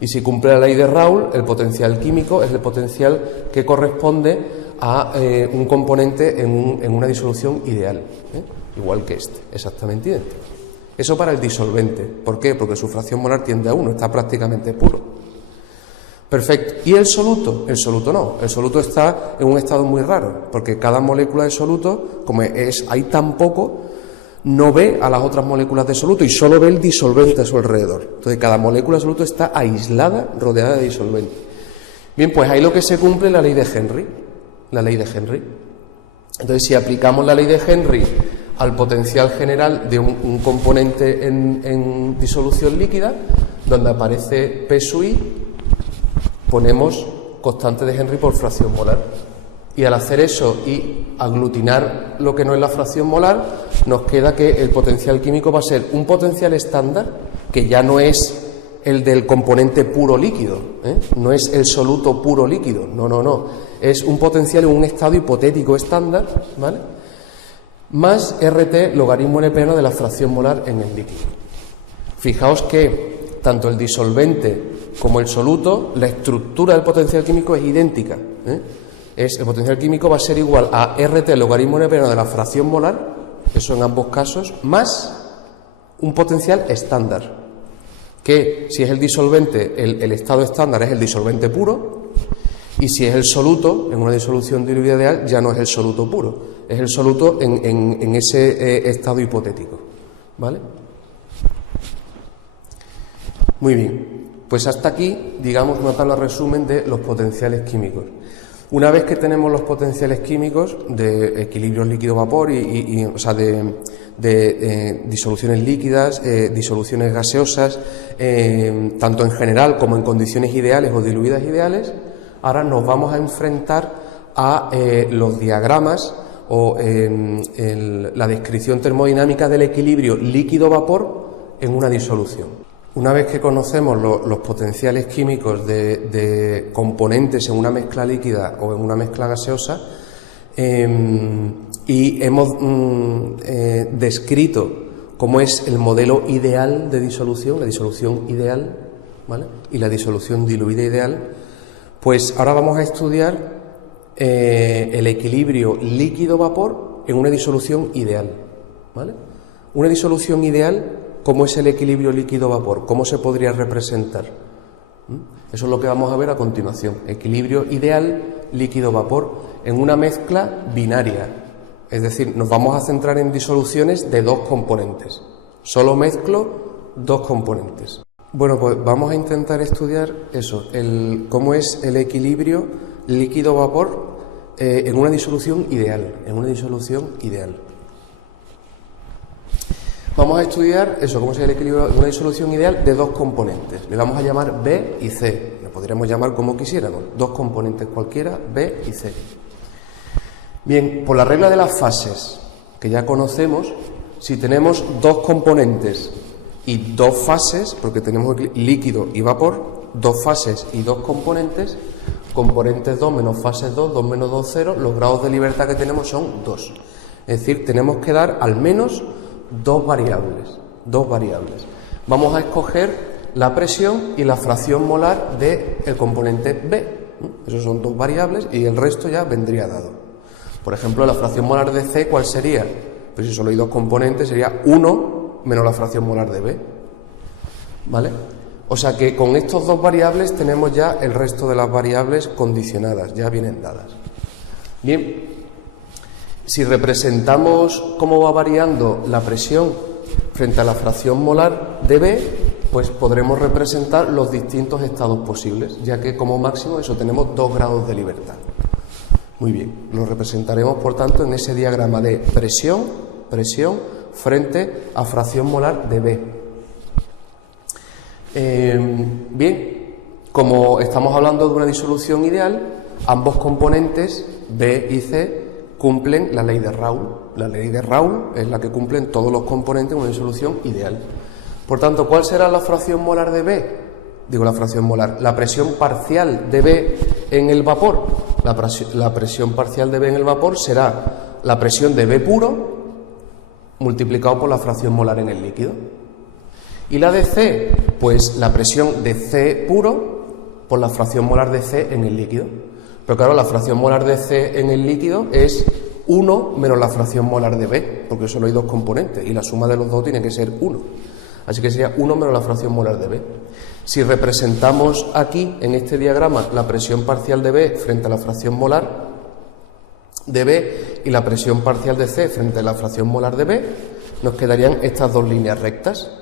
Y si cumple la ley de Raoult, el potencial químico es el potencial que corresponde a un componente en una disolución ideal, igual que este, exactamente idéntico. Eso para el disolvente. ¿Por qué? Porque su fracción molar tiende a 1, está prácticamente puro. Perfecto. ¿Y el soluto? El soluto no. El soluto está en un estado muy raro, porque cada molécula de soluto, como hay tan poco, no ve a las otras moléculas de soluto y solo ve el disolvente a su alrededor. Entonces cada molécula de soluto está aislada, rodeada de disolvente. Bien, pues ahí lo que se cumple es la ley de Henry. La ley de Henry. Entonces, si aplicamos la ley de Henry al potencial general de un componente en disolución líquida, donde aparece P sub I, ponemos constante de Henry por fracción molar. Y al hacer eso y aglutinar lo que no es la fracción molar, nos queda que el potencial químico va a ser un potencial estándar, que ya no es el del componente puro líquido, no es el soluto puro líquido, no, es un potencial en un estado hipotético estándar, ¿vale? Más RT logaritmo neperiano de la fracción molar en el líquido. Fijaos que tanto el disolvente como el soluto, la estructura del potencial químico es idéntica, el potencial químico va a ser igual a RT logaritmo neperiano de la fracción molar, eso en ambos casos, más un potencial estándar, que si es el disolvente, el estado estándar es el disolvente puro, y si es el soluto, en una disolución diluida ideal, ya no es el soluto puro, es el soluto en ese estado hipotético, ¿vale? Muy bien, pues hasta aquí, digamos, una tabla resumen de los potenciales químicos. Una vez que tenemos los potenciales químicos de equilibrio líquido-vapor o sea, de disoluciones líquidas, disoluciones gaseosas, tanto en general como en condiciones ideales o diluidas ideales, ahora nos vamos a enfrentar a los diagramas o la descripción termodinámica del equilibrio líquido-vapor en una disolución. Una vez que conocemos los potenciales químicos de componentes en una mezcla líquida o en una mezcla gaseosa, y hemos descrito cómo es el modelo ideal de disolución, la disolución ideal, ¿vale?, y la disolución diluida ideal, pues ahora vamos a estudiar el equilibrio líquido-vapor en una disolución ideal, ¿vale? Una disolución ideal, ¿cómo es el equilibrio líquido-vapor? ¿Cómo se podría representar? Eso es lo que vamos a ver a continuación. Equilibrio ideal líquido-vapor en una mezcla binaria. Es decir, nos vamos a centrar en disoluciones de dos componentes. Solo mezclo dos componentes. Bueno, pues vamos a intentar estudiar eso, cómo es el equilibrio líquido-vapor en una disolución ideal. Vamos a estudiar eso, cómo es el equilibrio en una disolución ideal de dos componentes. Le vamos a llamar B y C. Le podríamos llamar como quisiéramos, dos componentes cualquiera, B y C. Bien, por la regla de las fases, que ya conocemos, si tenemos dos componentes y dos fases, porque tenemos líquido y vapor, dos fases y dos componentes, componentes 2 menos fases 2, 2 menos 2, 0, los grados de libertad que tenemos son 2. Es decir, tenemos que dar al menos dos variables. Vamos a escoger la presión y la fracción molar del componente B. Esos son dos variables y el resto ya vendría dado. Por ejemplo, la fracción molar de C, ¿cuál sería? Pues si solo hay dos componentes, sería 1 menos la fracción molar de B. ¿Vale? O sea que con estos dos variables tenemos ya el resto de las variables condicionadas, ya vienen dadas. Bien, si representamos cómo va variando la presión frente a la fracción molar de B, pues podremos representar los distintos estados posibles, ya que como máximo eso tenemos 2 grados de libertad. Muy bien, lo representaremos por tanto en ese diagrama de presión frente a fracción molar de B. Bien, como estamos hablando de una disolución ideal, ambos componentes B y C cumplen la ley de Raoult. La ley de Raoult es la que cumplen todos los componentes en una disolución ideal. Por tanto, ¿cuál será la fracción molar de B? Digo la fracción molar, la presión parcial de B en el vapor. La presión parcial de B en el vapor será la presión de B puro multiplicado por la fracción molar en el líquido. ¿Y la de C? Pues la presión de C puro por la fracción molar de C en el líquido. Pero claro, la fracción molar de C en el líquido es 1 menos la fracción molar de B, porque solo hay dos componentes y la suma de los dos tiene que ser 1. Así que sería 1 menos la fracción molar de B. Si representamos aquí, en este diagrama, la presión parcial de B frente a la fracción molar de B y la presión parcial de C frente a la fracción molar de B, nos quedarían estas dos líneas rectas.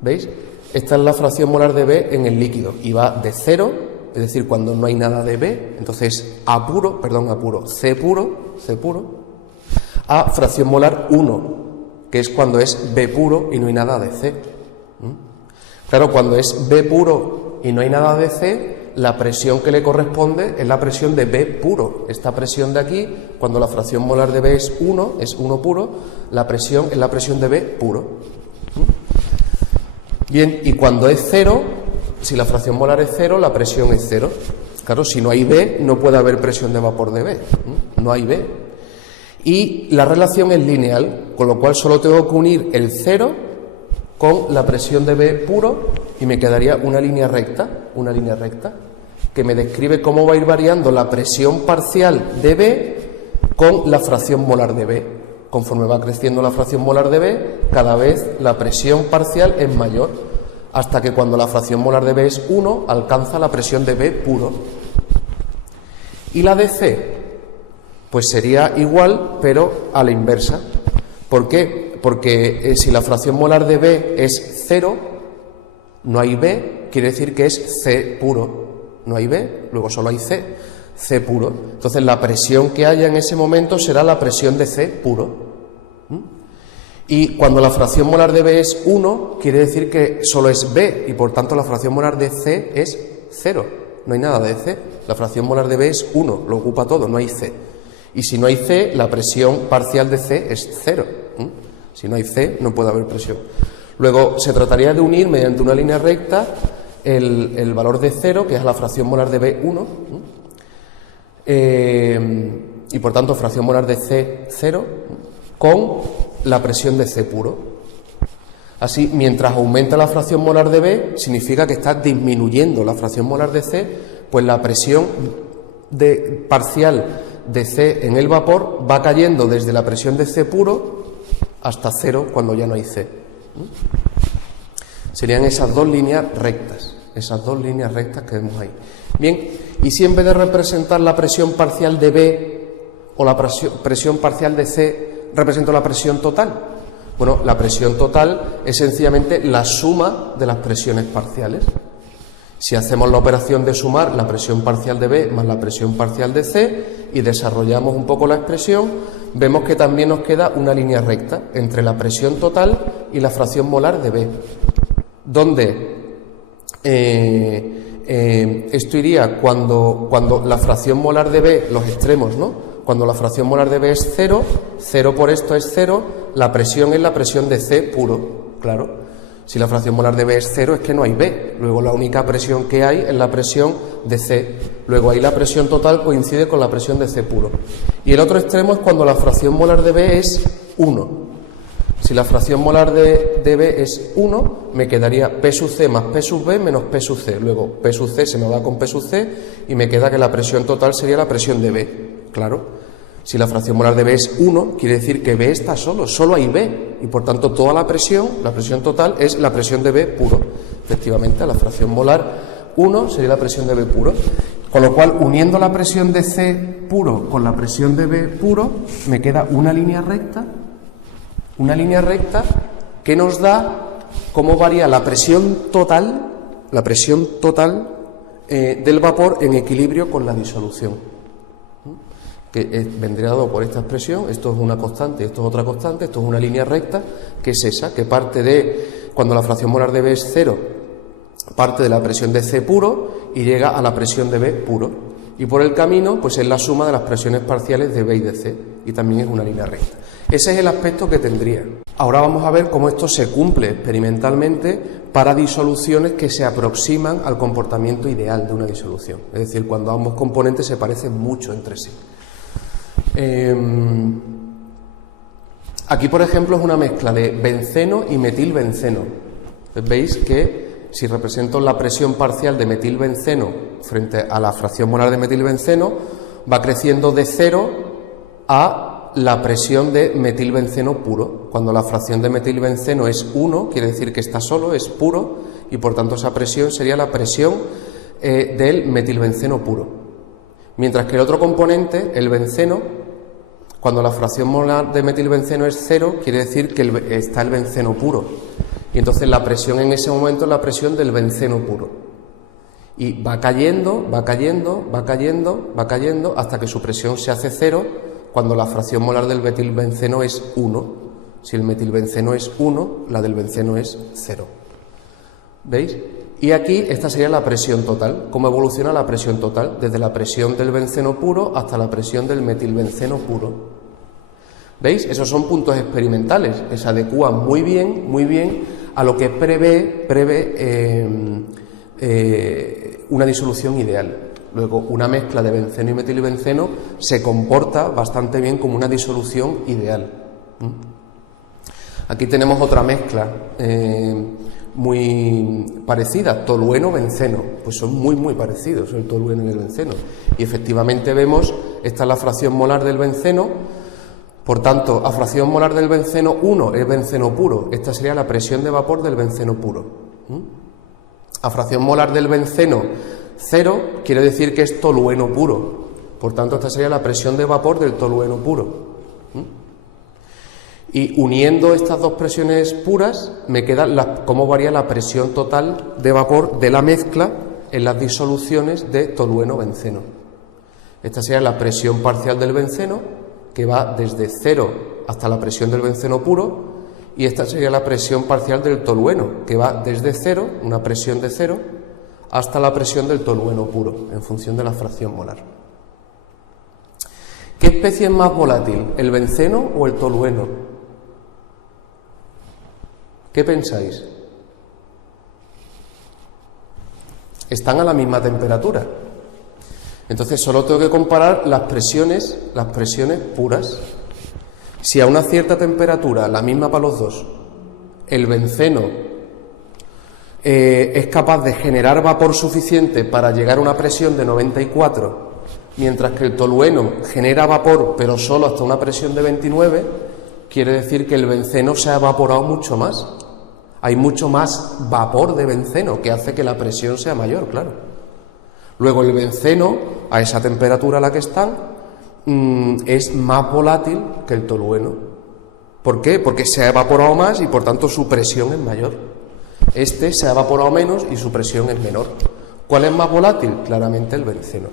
¿Veis? Esta es la fracción molar de B en el líquido y va de 0, es decir, cuando no hay nada de B, entonces C puro, a fracción molar 1, que es cuando es B puro y no hay nada de C. Claro, cuando es B puro y no hay nada de C, la presión que le corresponde es la presión de B puro. Esta presión de aquí, cuando la fracción molar de B es 1 puro, la presión es la presión de B puro. Bien, y cuando es 0, si la fracción molar es 0, la presión es 0. Claro, si no hay B, no puede haber presión de vapor de B. No hay B. Y la relación es lineal, con lo cual solo tengo que unir el 0 con la presión de B puro y me quedaría una línea recta que me describe cómo va a ir variando la presión parcial de B con la fracción molar de B. Conforme va creciendo la fracción molar de B, cada vez la presión parcial es mayor, hasta que cuando la fracción molar de B es 1, alcanza la presión de B puro. Y la de C, pues sería igual, pero a la inversa. ¿Por qué? Porque si la fracción molar de B es 0, no hay B, quiere decir que es C puro. No hay B, luego solo hay C puro. Entonces la presión que haya en ese momento será la presión de C puro. Y cuando la fracción molar de B es 1, quiere decir que solo es B y por tanto la fracción molar de C es 0. No hay nada de C. La fracción molar de B es 1, lo ocupa todo, no hay C. Y si no hay C, la presión parcial de C es 0. Si no hay C, no puede haber presión. Luego se trataría de unir mediante una línea recta el valor de 0, que es la fracción molar de B1, y por tanto fracción molar de C0, con la presión de C puro. Así, mientras aumenta la fracción molar de B, significa que está disminuyendo la fracción molar de C, pues la presión parcial de C en el vapor va cayendo desde la presión de C puro hasta 0 cuando ya no hay C. Serían esas dos líneas rectas que vemos ahí. Bien, y si en vez de representar la presión parcial de B o la presión parcial de C, represento la presión total. Bueno, la presión total es sencillamente la suma de las presiones parciales. Si hacemos la operación de sumar la presión parcial de B más la presión parcial de C y desarrollamos un poco la expresión, vemos que también nos queda una línea recta entre la presión total y la fracción molar de B, donde esto iría cuando la fracción molar de B, los extremos, ¿no? Cuando la fracción molar de B es 0, 0 por esto es 0, la presión es la presión de C puro, claro. Si la fracción molar de B es 0 es que no hay B, luego la única presión que hay es la presión de C, luego ahí la presión total coincide con la presión de C puro. Y el otro extremo es cuando la fracción molar de B es 1. Si la fracción molar de B es 1, me quedaría P sub C más P sub B menos P sub C. Luego P sub C se me va con P sub C y me queda que la presión total sería la presión de B. Claro, si la fracción molar de B es 1, quiere decir que B está solo hay B. Y por tanto toda la presión total, es la presión de B puro. Efectivamente, la fracción molar 1 sería la presión de B puro. Con lo cual, uniendo la presión de C puro con la presión de B puro, me queda una línea recta que nos da cómo varía la presión total del vapor en equilibrio con la disolución. Que vendría dado por esta expresión, esto es una constante, esto es otra constante, esto es una línea recta, que es esa, que parte de, cuando la fracción molar de B es 0, parte de la presión de C puro y llega a la presión de B puro. Y por el camino, pues es la suma de las presiones parciales de B y de C, y también es una línea recta. Ese es el aspecto que tendría. Ahora vamos a ver cómo esto se cumple experimentalmente para disoluciones que se aproximan al comportamiento ideal de una disolución. Es decir, cuando ambos componentes se parecen mucho entre sí. Aquí, por ejemplo, es una mezcla de benceno y metilbenceno. Veis que si represento la presión parcial de metilbenceno frente a la fracción molar de metilbenceno, va creciendo de 0 a la presión de metilbenceno puro. Cuando la fracción de metilbenceno es 1, quiere decir que está solo, es puro, y por tanto esa presión sería la presión del metilbenceno puro. Mientras que el otro componente, el benceno, cuando la fracción molar de metilbenceno es 0, quiere decir que está el benceno puro. Y entonces la presión en ese momento es la presión del benceno puro. Y va cayendo, hasta que su presión se hace 0, cuando la fracción molar del metilbenceno es 1. Si el metilbenceno es 1, la del benceno es 0. ¿Veis? Y aquí esta sería la presión total. ¿Cómo evoluciona la presión total? Desde la presión del benceno puro hasta la presión del metilbenceno puro. ¿Veis? Esos son puntos experimentales que se adecúan muy bien a lo que prevé una disolución ideal. Luego, una mezcla de benceno y metilbenceno se comporta bastante bien como una disolución ideal. Aquí tenemos otra mezcla muy parecida, tolueno-benceno, pues son muy parecidos el tolueno y el benceno, y efectivamente vemos, esta es la fracción molar del benceno, por tanto, a fracción molar del benceno 1 es benceno puro, esta sería la presión de vapor del benceno puro. A fracción molar del benceno 0 quiere decir que es tolueno puro, por tanto esta sería la presión de vapor del tolueno puro. Y uniendo estas dos presiones puras, me queda cómo varía la presión total de vapor de la mezcla en las disoluciones de tolueno-benceno. Esta sería la presión parcial del benceno, que va desde 0 hasta la presión del benceno puro, y esta sería la presión parcial del tolueno, que va desde 0, una presión de 0, hasta la presión del tolueno puro, en función de la fracción molar. ¿Qué especie es más volátil, el benceno o el tolueno? ¿Qué pensáis? Están a la misma temperatura. Entonces solo tengo que comparar las presiones puras. Si a una cierta temperatura, la misma para los dos, el benceno es capaz de generar vapor suficiente para llegar a una presión de 94, mientras que el tolueno genera vapor pero solo hasta una presión de 29, quiere decir que el benceno se ha evaporado mucho más. Hay mucho más vapor de benceno, que hace que la presión sea mayor, claro. Luego el benceno, a esa temperatura a la que están, es más volátil que el tolueno. ¿Por qué? Porque se ha evaporado más y por tanto su presión es mayor. Este se ha evaporado menos y su presión es menor. ¿Cuál es más volátil? Claramente el benceno.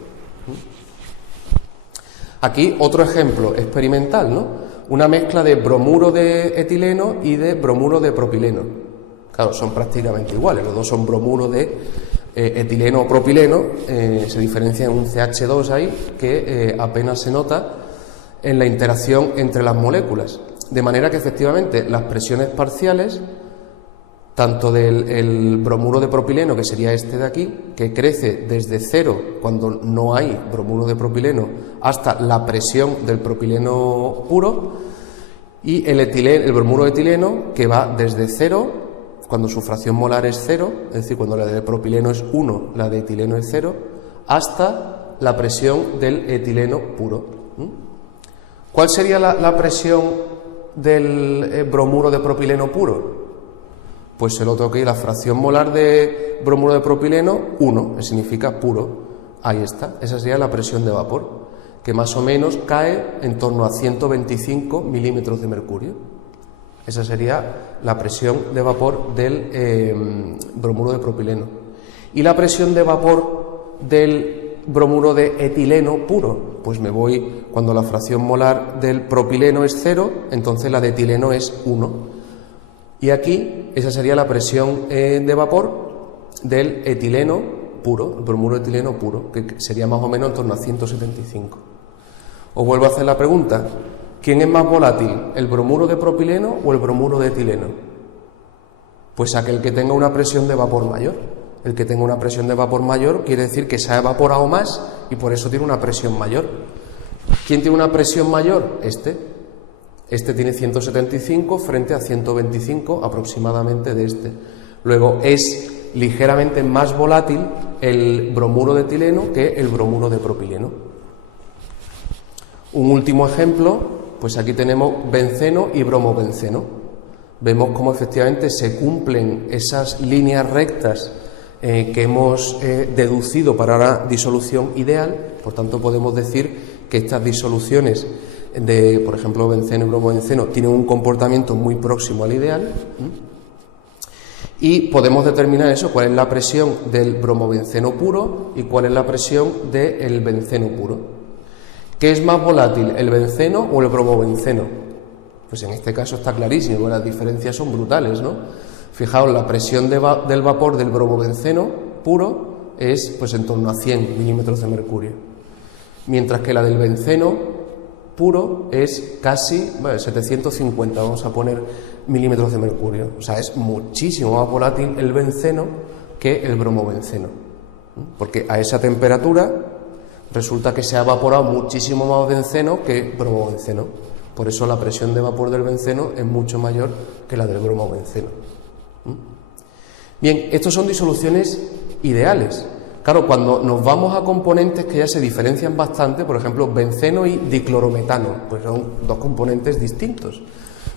Aquí otro ejemplo experimental, ¿no? Una mezcla de bromuro de etileno y de bromuro de propileno. Claro, son prácticamente iguales, los dos son bromuro de etileno o propileno, se diferencia en un CH2 ahí que apenas se nota en la interacción entre las moléculas. De manera que efectivamente las presiones parciales, tanto del bromuro de propileno, que sería este de aquí, que crece desde cero cuando no hay bromuro de propileno, hasta la presión del propileno puro, y el bromuro de etileno, que va desde cero, cuando su fracción molar es 0, es decir, cuando la de propileno es 1, la de etileno es 0, hasta la presión del etileno puro. ¿Cuál sería la presión del bromuro de propileno puro? Pues se lo tengo que ir, la fracción molar de bromuro de propileno, 1, que significa puro. Ahí está, esa sería la presión de vapor, que más o menos cae en torno a 125 milímetros de mercurio. Esa sería la presión de vapor del bromuro de propileno. ¿Y la presión de vapor del bromuro de etileno puro? Pues me voy, cuando la fracción molar del propileno es 0, entonces la de etileno es 1. Y aquí esa sería la presión de vapor del etileno puro, el bromuro de etileno puro, que sería más o menos en torno a 175. Os vuelvo a hacer la pregunta. ¿Quién es más volátil, el bromuro de propileno o el bromuro de etileno? Pues aquel que tenga una presión de vapor mayor. El que tenga una presión de vapor mayor quiere decir que se ha evaporado más y por eso tiene una presión mayor. ¿Quién tiene una presión mayor? Este. Este tiene 175 frente a 125 aproximadamente de este. Luego es ligeramente más volátil el bromuro de etileno que el bromuro de propileno. Un último ejemplo. Pues aquí tenemos benceno y bromobenceno. Vemos cómo efectivamente se cumplen esas líneas rectas que hemos deducido para la disolución ideal. Por tanto, podemos decir que estas disoluciones de, por ejemplo, benceno y bromobenceno tienen un comportamiento muy próximo al ideal. Y podemos determinar eso, cuál es la presión del bromobenceno puro y cuál es la presión del benceno puro. ¿Qué es más volátil, el benceno o el bromobenceno? Pues en este caso está clarísimo, las diferencias son brutales, ¿no? Fijaos, la presión del vapor del bromobenceno puro es pues en torno a 100 milímetros de mercurio, mientras que la del benceno puro es casi 750, vamos a poner, milímetros de mercurio. O sea, es muchísimo más volátil el benceno que el bromobenceno, porque a esa temperatura resulta que se ha evaporado muchísimo más benceno que bromobenceno. Por eso la presión de vapor del benceno es mucho mayor que la del bromobenceno. Bien, estos son disoluciones ideales. Claro, cuando nos vamos a componentes que ya se diferencian bastante, por ejemplo, benceno y diclorometano, pues son dos componentes distintos.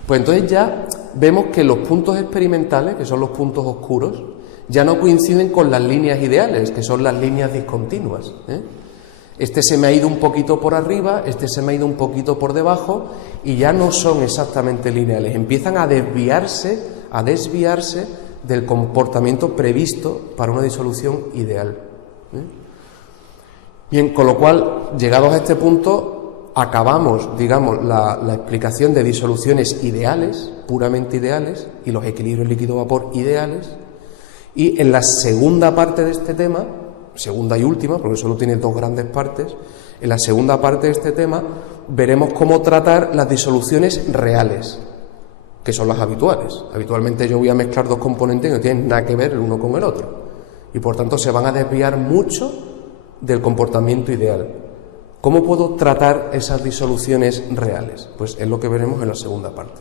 Pues entonces ya vemos que los puntos experimentales, que son los puntos oscuros, ya no coinciden con las líneas ideales, que son las líneas discontinuas. Este se me ha ido un poquito por arriba, este se me ha ido un poquito por debajo y ya no son exactamente lineales, empiezan a desviarse del comportamiento previsto para una disolución ideal. Bien, con lo cual, llegados a este punto, acabamos, digamos, la explicación de disoluciones ideales, puramente ideales, y los equilibrios líquido-vapor ideales, y en la segunda parte de este tema, segunda y última, porque solo tiene dos grandes partes, en la segunda parte de este tema veremos cómo tratar las disoluciones reales. que son las habituales. Habitualmente yo voy a mezclar dos componentes que no tienen nada que ver el uno con el otro, y por tanto se van a desviar mucho del comportamiento ideal. ¿Cómo puedo tratar esas disoluciones reales? Pues es lo que veremos en la segunda parte.